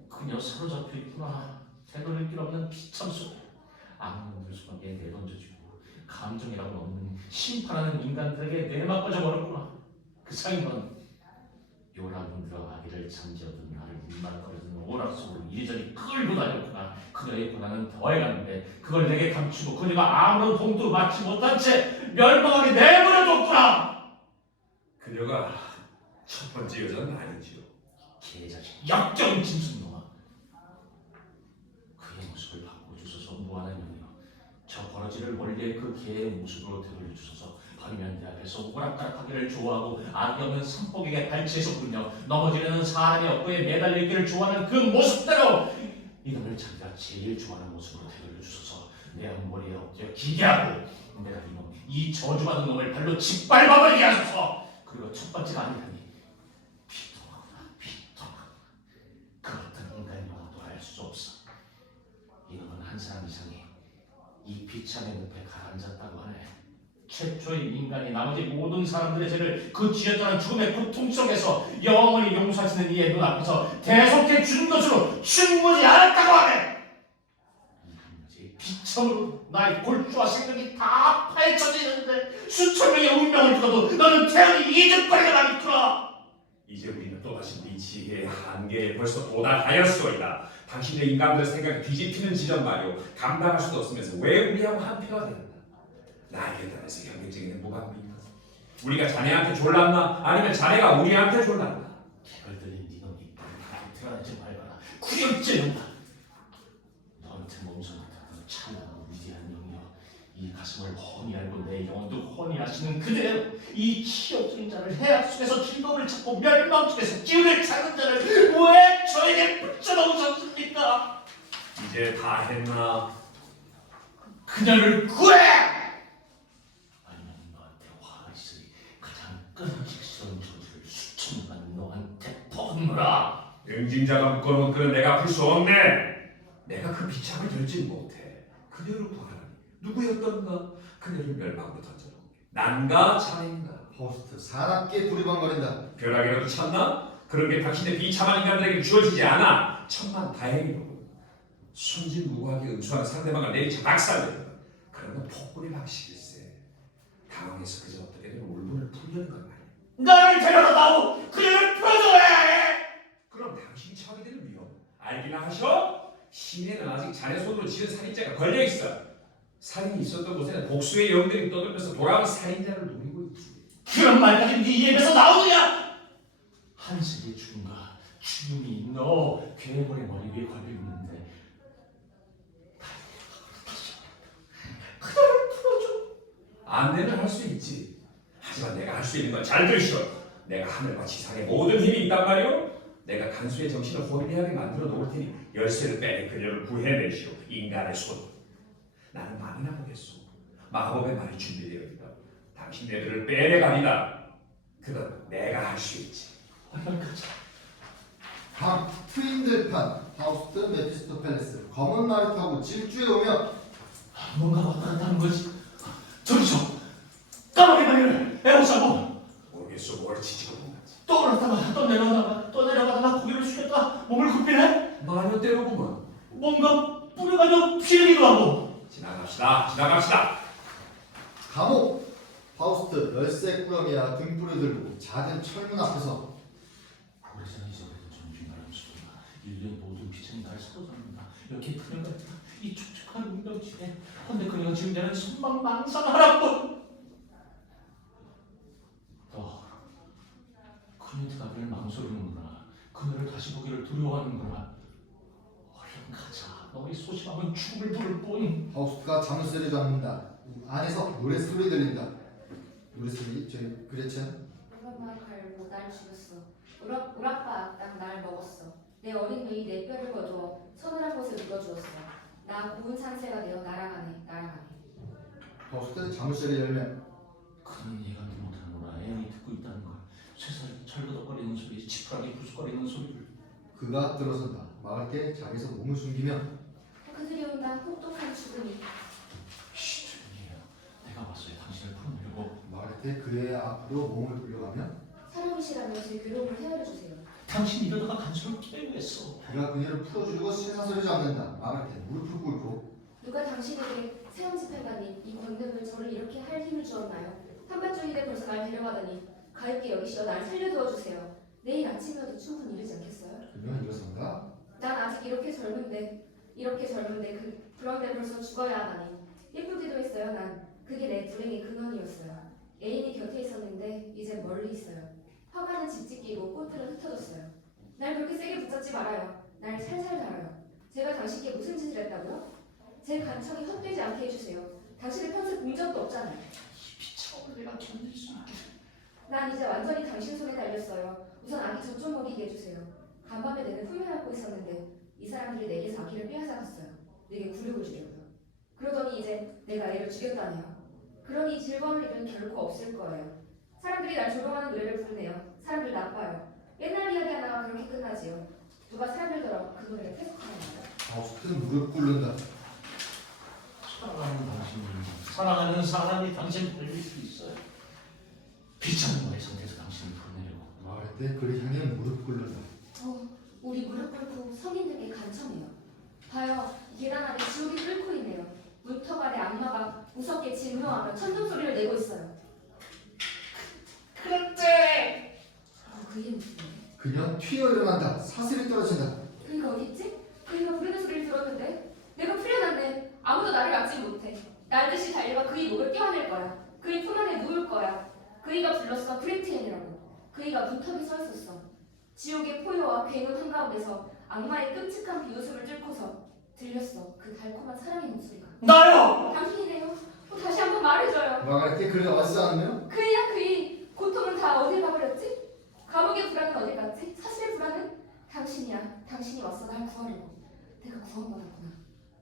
그녀 사로잡혀 있구나. 되돌릴 길 없는 비참 속에 악몽들 속에 내던져주고 감정이라고 없는 심판하는 인간들에게 내맞춰져 버렸구나. 그 사이는 요란문들어 아기를 잠재우던 나를 물만거리던 오락 속으로 이리저리 끌고 다녔구나. 그녀의 고난은 더해갔는데 그걸 내게 감추고 그녀가 아무런 봉투 맞지 못한 채 멸망하게 내버려뒀구나. 그녀가 첫 번째 여자는 아니지요. 개자식 역적인 짐승놈아. 그의 모습을 바꿔주소서 무한한 영이여. 저 버러지를 원래의 그 개의 모습으로 되돌려주소서. 방면 대학에서 오락가락하기를 좋아하고 악이 없는 산복에게 발치해서 부르며 넘어지려는 사람의 업고에 매달려 있기를 좋아하는 그 모습대로 이놈을 자기가 제일 좋아하는 모습으로 되돌려주소서. 내 앞머리에 엎드려 기괴하고 내가 이놈 이 저주받은 놈을 발로 짓밟아버리게 하소서. 그리고 첫 번째가 아니라니 비통하구나. 비통하구나. 그 어떤 인간 영혼도 알 수 없어. 이놈은 한 사람 이상이 이 비참의 늪에 가라앉았다고 하네. 최초의 인간이 나머지 모든 사람들의 죄를 그 지었다는 죽음의 고통 속에서 영원히 용서하시는 이의 눈앞에서 대속해 주는 것으로 충분히 알았다고 하네. 이 비참으로 나의 골조와 생명이 다 파헤쳐지는데 수천 명의 운명을 두고도 너는 태연히 이득거리가 남있구나. 이제 우리는 또다시 미치의 한계에 벌써 도달하였소이다. 당신의 인간들의 생각이 뒤집히는 지점 말이오. 감당할 수도 없으면서 왜 우리하고 한패가 되는가? 나에게 따라서 현실적인 뭐가 보인다. 우리가 자네한테 졸랐나? 아니면 자네가 우리한테 졸랐나? 개걸 들린 네 놈이 드러내지 말거나 구역질는다. 너한테 몸소 나타나는 찬란하고 위대한 영이여. 이 가슴 가슴을 훤히 알고 내 영혼도 훤히 아시는 그대로 이 치욕적인 자를 해악 속에서 즐거움을 찾고 멸망 속에서 기운을 찾는 자를 왜 저에게 붙여놓으셨습니까? 이제 다 했나? 그녀를 구해! 아니면 너한테 화가 있으니 가장 끊어지기스러운 저주를 수천만 너한테 퍼붓노라. 응징자가 묶어놓은 그는 내가 풀 수 없네. 내가 그 비참을 들지 못해. 그녀를 구하라니 누구였던가? 그녀를 멸망으로 던져놓은 난가 자네인가? 파우스트 사납게 부리방거린다. 벼락이라도 쳤나? 그런 게 당신의 비참한 인간들에게 주어지지 않아. 천만 다행이로군. 순진무구하게 응수하는 상대방을 내리쳐 낙살된다. 그러면 폭군의 방식일세. 당황해서 그저 어떻게든 울분을 풀려는 건 말이야. 나를 데려다 다오! 그녀를 풀어줘야 해! 그럼 당신이 처하게 되는 위험 알기나 하셔? 시내는 아직 자네 손으로 지은 살인자가 걸려있어. 살인이 있었던 곳에는 복수의 영들이 떠들면서 돌아온 살인자를 노리고 있지. 그런 말까지 네 입에서 나오느냐? 한세계 중가 죽음이 너 괴물의 머리 위에 걸려 있는데 그녀를 풀어줘. 안내는 할 수 있지. 하지만 내가 할 수 있는 건 잘 들으시오. 내가 하늘과 지상의 모든 힘이 있단 말이오. 내가 간수의 정신을 혼미하게 만들어 놓을 테니 열쇠를 빼내 그녀를 구해내시오. 인간의 손. 나는 만이나 보겠소. 마법의 말이 준비되어 있다. 당신네들을 빼내가리다. 그건 내가 할 수 있지. 얼른 가자. 밤 트윈들판 파우스트 메피스토펠레스 검은 말을 타고 질주에 오면 뭔가 왔다 갔다 하는 거지. 저기서 까마귀 마녀를 에워싸고 모르겠소. 뭘 지지고 있는지. 또 올랐다가 또 내려가다가 또 내려가다가 고개를 숙였다 몸을 굽히네. 마녀대로구먼. 뭔가 뿌려가며 피르기도 하고. 지나갑시다. 감옥 파우스트 열쇠 꾸러미와 등불을 들고 작은 철문 앞에서 오래전 잊어버린 존중하는 수도가 인류의 모든 비전이 날 사로잡는다. 이렇게 그녀가 이 촉촉한 운명지에 헌데 그녀가 지금 되는 선망망상 하나뿐. 너 그녀한테 가기를 망설이는구나. 그녀를 다시 보기를 두려워하는구나. 얼른 가자. 너의 소심함은 죽음을 부를 뿐. 파우스트가 자물쇠를 잡는다. 안에서 노랫소리 들린다. 노랫소리 저기 그레첸. 우라마 갈고 날 죽였어. 우라빠 악당 날 먹었어. 내 어린 누이 내 뼈를 거두어 서늘한 곳에 묻어주었어. 나 고운 산새가 되어 날아가네. 파우스트 자물쇠를 열면 그는 예감도 못하는구나. 애인이 듣고 있다는 걸. 쇠사슬이 철거덕거리는 소리, 지푸라기 부스거리는 소리를. 그가 들어선다. 마을께 자리에서 몸을 숨기며 그들이 온다. 혹독한 죽음이. 조용히 해요. 내가 왔어요. 당신을 풀어내려고. 마을테 그의 앞으로 몸을 돌려가며 사람이시라면 제 괴로움을 헤아려 주세요. 당신 이러다가 간수를 깨고 했어. 그가 그녀를 풀어주려고 쇠사슬을 잡는다. 마을테 무릎을 꿇고 누가 당신에게 세엄집행관님 이 권능을 저를 이렇게 할 힘을 주었나요? 한밤중인데 벌써 날 데려가다니 가엾게 여기시어 날 살려두어 주세요. 내일 아침이어도 충분히 이르지 않겠어요? 그녀는 일어선다. 난 아직 이렇게 젊은데 그런데 벌써 죽어야 하다니. 예쁘기도 했어요. 난 그게 내 불행의 근원이었어요. 애인이 곁에 있었는데 이제 멀리 있어요. 화가는 직직 끼고 꽃들은 흩어졌어요. 날 그렇게 세게 붙잡지 말아요. 날 살살 달아요. 제가 당신께 무슨 짓을 했다고요? 제 간청이 헛되지 않게 해주세요. 당신의 평생 본 적도 없잖아요. 이 비참을 내가 견딜 수 있게. 난 이제 완전히 당신 손에 달렸어요. 우선 아기 젖 좀 먹이게 해주세요. 간밤에 내내 후회하고 있었는데 이 사람들이 내게서 아기를 빼앗아갔어요. 내게 굴욕을 주려고요. 그러더니 이제 내가 애를 죽였다네요. 그러니 즐거운 일은 결코 없을 거예요. 사람들이 날 조롱하는 노래를 부르네요. 사람들 나빠요. 옛날 이야기 하나가 그렇게 끝나지요. 누가 사람들 들어 그 노래를 해석하나요? 파우스트는 무릎 꿇는다. 사랑하는 당신이 사랑하는 사람이 당신을 살릴 수 있어요. 비참한 너의 상태에서 당신을 풀어내려고. 마을테 그를 향해 무릎 꿇는다. 우리 무릎 꿇고 성인들께 간청해요. 봐요, 계단 아래 지옥이 끓고 있네요. 문턱 아래 악마가 무섭게 진노하며 천둥 소리를 내고 있어요. 그때 그게 무슨 일이에요? 그녀 튀어 일어난다. 사슬이 떨어진다. 그이가 어딨지? 그이가 부르는 소리를 들었는데 내가 풀려났네. 아무도 나를 막지 못해. 날듯이 달려가 그이 목을 떼어낼 거야. 그이 품 안에 누울 거야. 그이가 불렀어. 브레티엔이라고. 그이가 문턱에 서 있었어. 지옥의 포효와 괴문 한가운데서 악마의 끔찍한 비웃음을 뚫고서 들렸어. 그 달콤한 사랑의 목소리가. 나요! 당신이네요. 다시 한번 말해줘요. 마가렛 그를 어디서 왔느냐? 그이야 그이. 고통은 다 어딜 가버렸지? 감옥의 불안은 어딜 갔지? 사실의 불안은 당신이야. 당신이 왔어 날 구하려고. 내가 구원받았구나.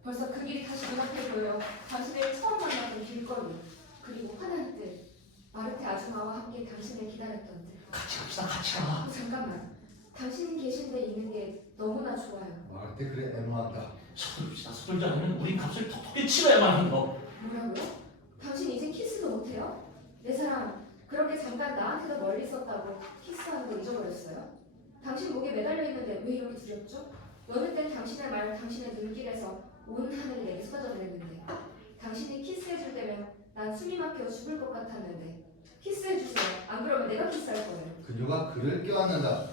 벌써 그 길이 다시 눈앞에 보여. 당신을 처음 만났던 길거리. 그리고 환한 뜻. 마르테 아줌마와 함께 당신을 기다렸던 뜻. 같이 갑시다. 같이 가. 잠깐만. 당신 계신 데 있는 게 너무나 좋아요. 마가렛 그를 애무한다. 서두릅시다. 서둘지 않으면 우린 값을 톡톡히 치러야만 하는 거. 뭐라고요? 당신 이제 키스도 못해요? 내 사랑, 그렇게 잠깐 나한테도 멀리 있었다고 키스하는 거 잊어버렸어요? 당신 목에 매달려 있는데 왜 이렇게 두렵죠? 여느 땐 당신의 말, 당신의 눈길에서 온 하늘이 내게 쏟아져 내렸는데 당신이 키스해줄 때면 난 숨이 막혀 죽을 것 같았는데 키스해주세요. 안 그러면 내가 키스할 거예요. 그녀가 그를 껴안는다.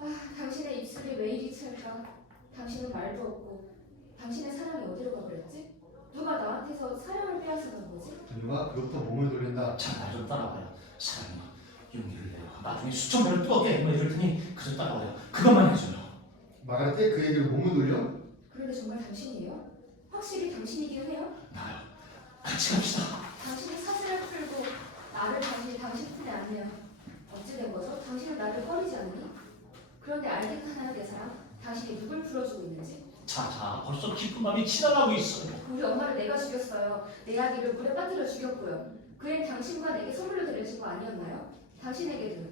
아, 당신의 입술이 왜 이리 찰까? 당신은 말도 없고 당신의 사랑이 어디로 가버렸지? 누가 나한테서 사랑을 빼앗아간 거지? 그녀가 그로부터 몸을 돌린다. 자, 날 좀 따라와요. 사랑이 용기를 내요. 나중에 수천 배를 뜨겁게 애무해줄 테니 그저 따라와요. 그것만 해줘요. 마가렛 그에게로 몸을 돌려 그런데 정말 당신이에요? 확실히 당신이긴 해요? 나요. 같이 갑시다. 당신이 사슬을 풀고 나를 다시 당신 품에 안내요. 어찌 된 거죠? 당신은 나를 꺼리지 않니? 그런데 알겠나요, 내 사랑? 당신이 누굴 풀어주고 있는지? 자, 벌써 기쁜 마음이 지나가고 있어요. 우리 엄마를 내가 죽였어요. 내 아기를 물에 빠뜨려 죽였고요. 그 애 당신과 내게 선물로 드려진 거 아니었나요? 당신에게도.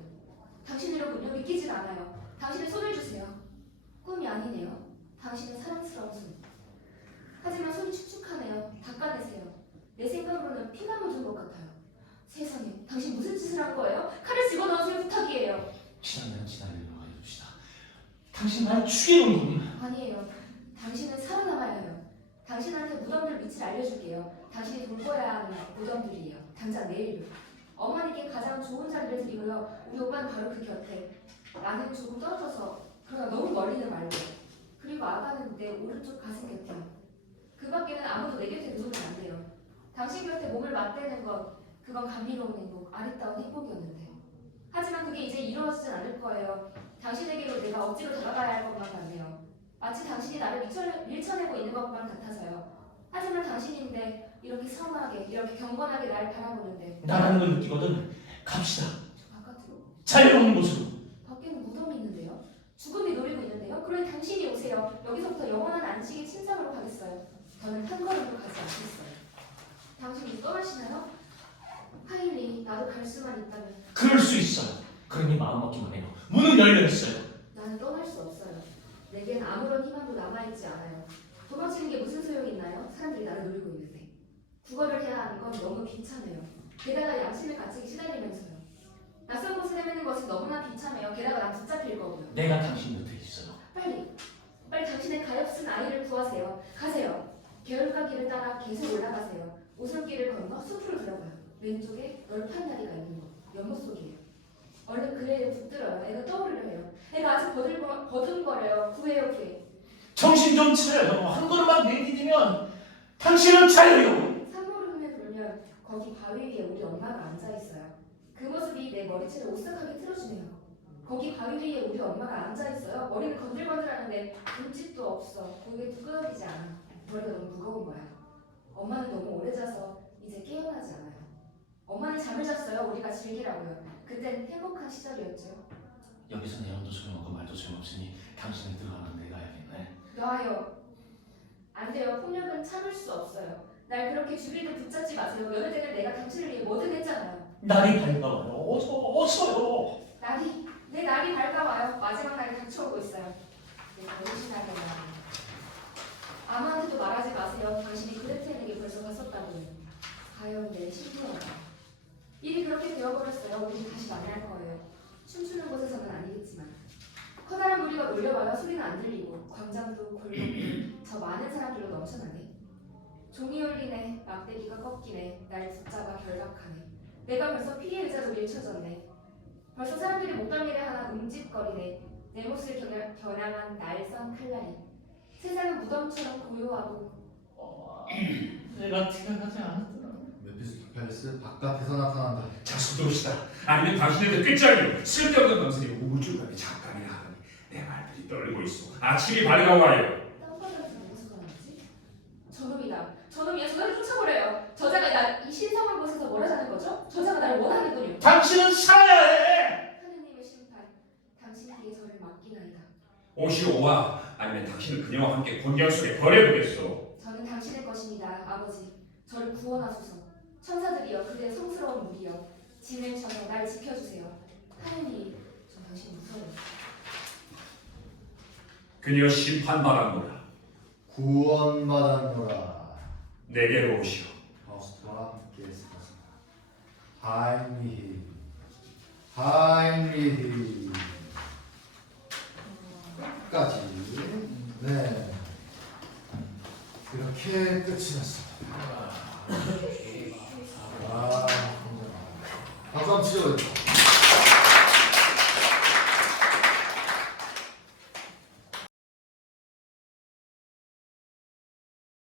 당신이로군요. 믿기질 않아요. 당신의 손을 주세요. 꿈이 아니네요. 당신의 사랑스러운 손. 하지만 손이 축축하네요. 닦아내세요. 내 생각으로는 피가 묻은 것 같아요. 세상에, 당신 무슨 짓을 한 거예요? 칼을 집어넣으세요. 부탁이에요. 지나면 지나면 해줍시다. 당신 날 죽이는군. 아니에요. 당신은 살아남아야 해요. 당신한테 무덤들 밑을 알려줄게요. 당신이 돌봐야 하는 무덤들이에요. 당장 내일요. 어머니께 가장 좋은 자리를 드리고요. 우리 오빠는 바로 그 곁에. 나는 조금 떨어져서, 그러나 너무 멀리는 말고. 그리고 아가는 내 오른쪽 가슴 곁에요. 그 밖에는 아무도 내 곁에 누우면 안 돼요. 당신 곁에 몸을 맞대는 것, 그건 감미로운 행복, 아리따운 행복이었는데. 하지만 그게 이제 이루어지진 않을 거예요. 당신에게로 내가 억지로 다가가야 할 것만 같네요. 마치 당신이 나를 밀쳐내고 있는 것만 같아서요. 하지만 당신인데 이렇게 선하게, 이렇게 경건하게 날 바라보는데 나라는 걸 느끼거든. 갑시다. 저 바깥으로? 자유로운 곳으로. 밖에는 무덤이 있는데요. 죽음이 노리고 있는데요. 그러니 당신이 오세요. 여기서부터 영원한 안식의 침상으로 가겠어요. 저는 한 걸음도 가지 않겠어요. 당신이 떠나시나요? 하일리, 나도 갈 수만 있다면. 그럴 수 있어요. 그러니 마음 먹기만 해요. 문은 열려 있어요. 나는 떠날 수 없어요. 내겐 아무런 희망도 남아있지 않아요. 도망치는 게 무슨 소용이 있나요? 사람들이 나를 노리고 있는데. 구걸을 해야 하는 건 너무 비참해요. 게다가 양심의 가책이 시달리면서요. 낯선 곳을 헤매는 것이 너무나 비참해요. 게다가 난 붙잡힐 거고요. 내가 당신 곁에 있어요. 빨리 당신의 가엾은 아이를 구하세요. 가세요. 개울가길을 따라 계속 올라가세요. 오솔길을 건너 숲으로 들어가요. 왼쪽에 널판 다리가 있는 곳, 연못 속이에요. 얼른 그 애를 붙들어요. 애가 떠오르려 해요. 애가 아직 버둥거려요. 구해요, 구해. 정신 좀 차려요. 한 걸음만 내디디면 당신은 자유요. 산모름에 돌면 거기 바위 위에 우리 엄마가 앉아있어요. 그 모습이 내 머리채를 오싹하게 틀어주네요. 거기 바위 위에 우리 엄마가 앉아있어요. 머리는 건들건들하는데 눈짓도 없어. 고개 뚜그러지지 않아. 머리가 너무 무거운 거야. 엄마는 너무 오래 자서 이제 깨어나지 않아요. 엄마는 잠을 잤어요. 우리가 즐기라고요. 그땐 행복한 시절이었죠. 여기서 내용도 소용없고 말도 소용없으니 당신이 들어가는 데 가야겠네. 놔요. 안 돼요. 폭력은 참을 수 없어요. 날 그렇게 죽이듯 붙잡지 마세요. 여느 때는 내가 당신을 위해 뭐든 했잖아요. 날이 밝아와요. 어서요. 내 날이 밝아와요. 마지막 날이 닥쳐오고 있어요. 내가 의심하게 나요. 아무한테도 말하지 마세요. 당신이 그레텔에게 벌써 갔었다고요. 과연 내 신부여가. 일이 그렇게 되어버렸어요. 우리 다시 만날 거예요. 춤추는 곳에서는 아니겠지만. 커다란 무리가 몰려와요. 소리는 안 들리고 광장도 골목도 저 많은 사람들로 넘쳐나네. 종이 울리네. 막대기가 꺾이네. 날 붙잡아 결박하네. 내가 벌써 피의 의자로 밀쳐졌네. 벌써 사람들이 목덜미를 하나 움찔거리네. 내 몫을 겨냥한 날선 칼날이. 세상은 무덤처럼 고요하고. 내가 티가 나지 않았더라. 메피스토펠레스 바깥에서 나타난다. 자, 서두릅시다. 아니면 당신한테 끝장이요. 쓸데없는 넌센이 우물쭈까지 잠깐이나 하더니 내 말들이 떨리고 있어. 아침이 밝아와요. 땅바닥에서 누구서 가는지? 저놈이다. 저놈이야. 저놈을 쫓아버려요. 저자가 이 당신은 살아야 해. 하느님의 심판, 당신에게 저를 맡기나이다. 오시오와 아니면 당신을 그녀와 함께 곤경 속에 버려두겠소. 저는 당신의 것입니다, 아버지. 저를 구원하소서. 천사들이여, 그대 성스러운 무리여, 진을 쳐서 날 지켜주세요. 하느님, 저 당신 무서워요. 그녀 심판받았노라. 구원받았노라. 내게로 오시오. 아우스트와 함께 있었습니다. 하인리히, 하인리히 까지. 네, 이렇게 끝이 났습니다. 아, 박수 한번 치죠.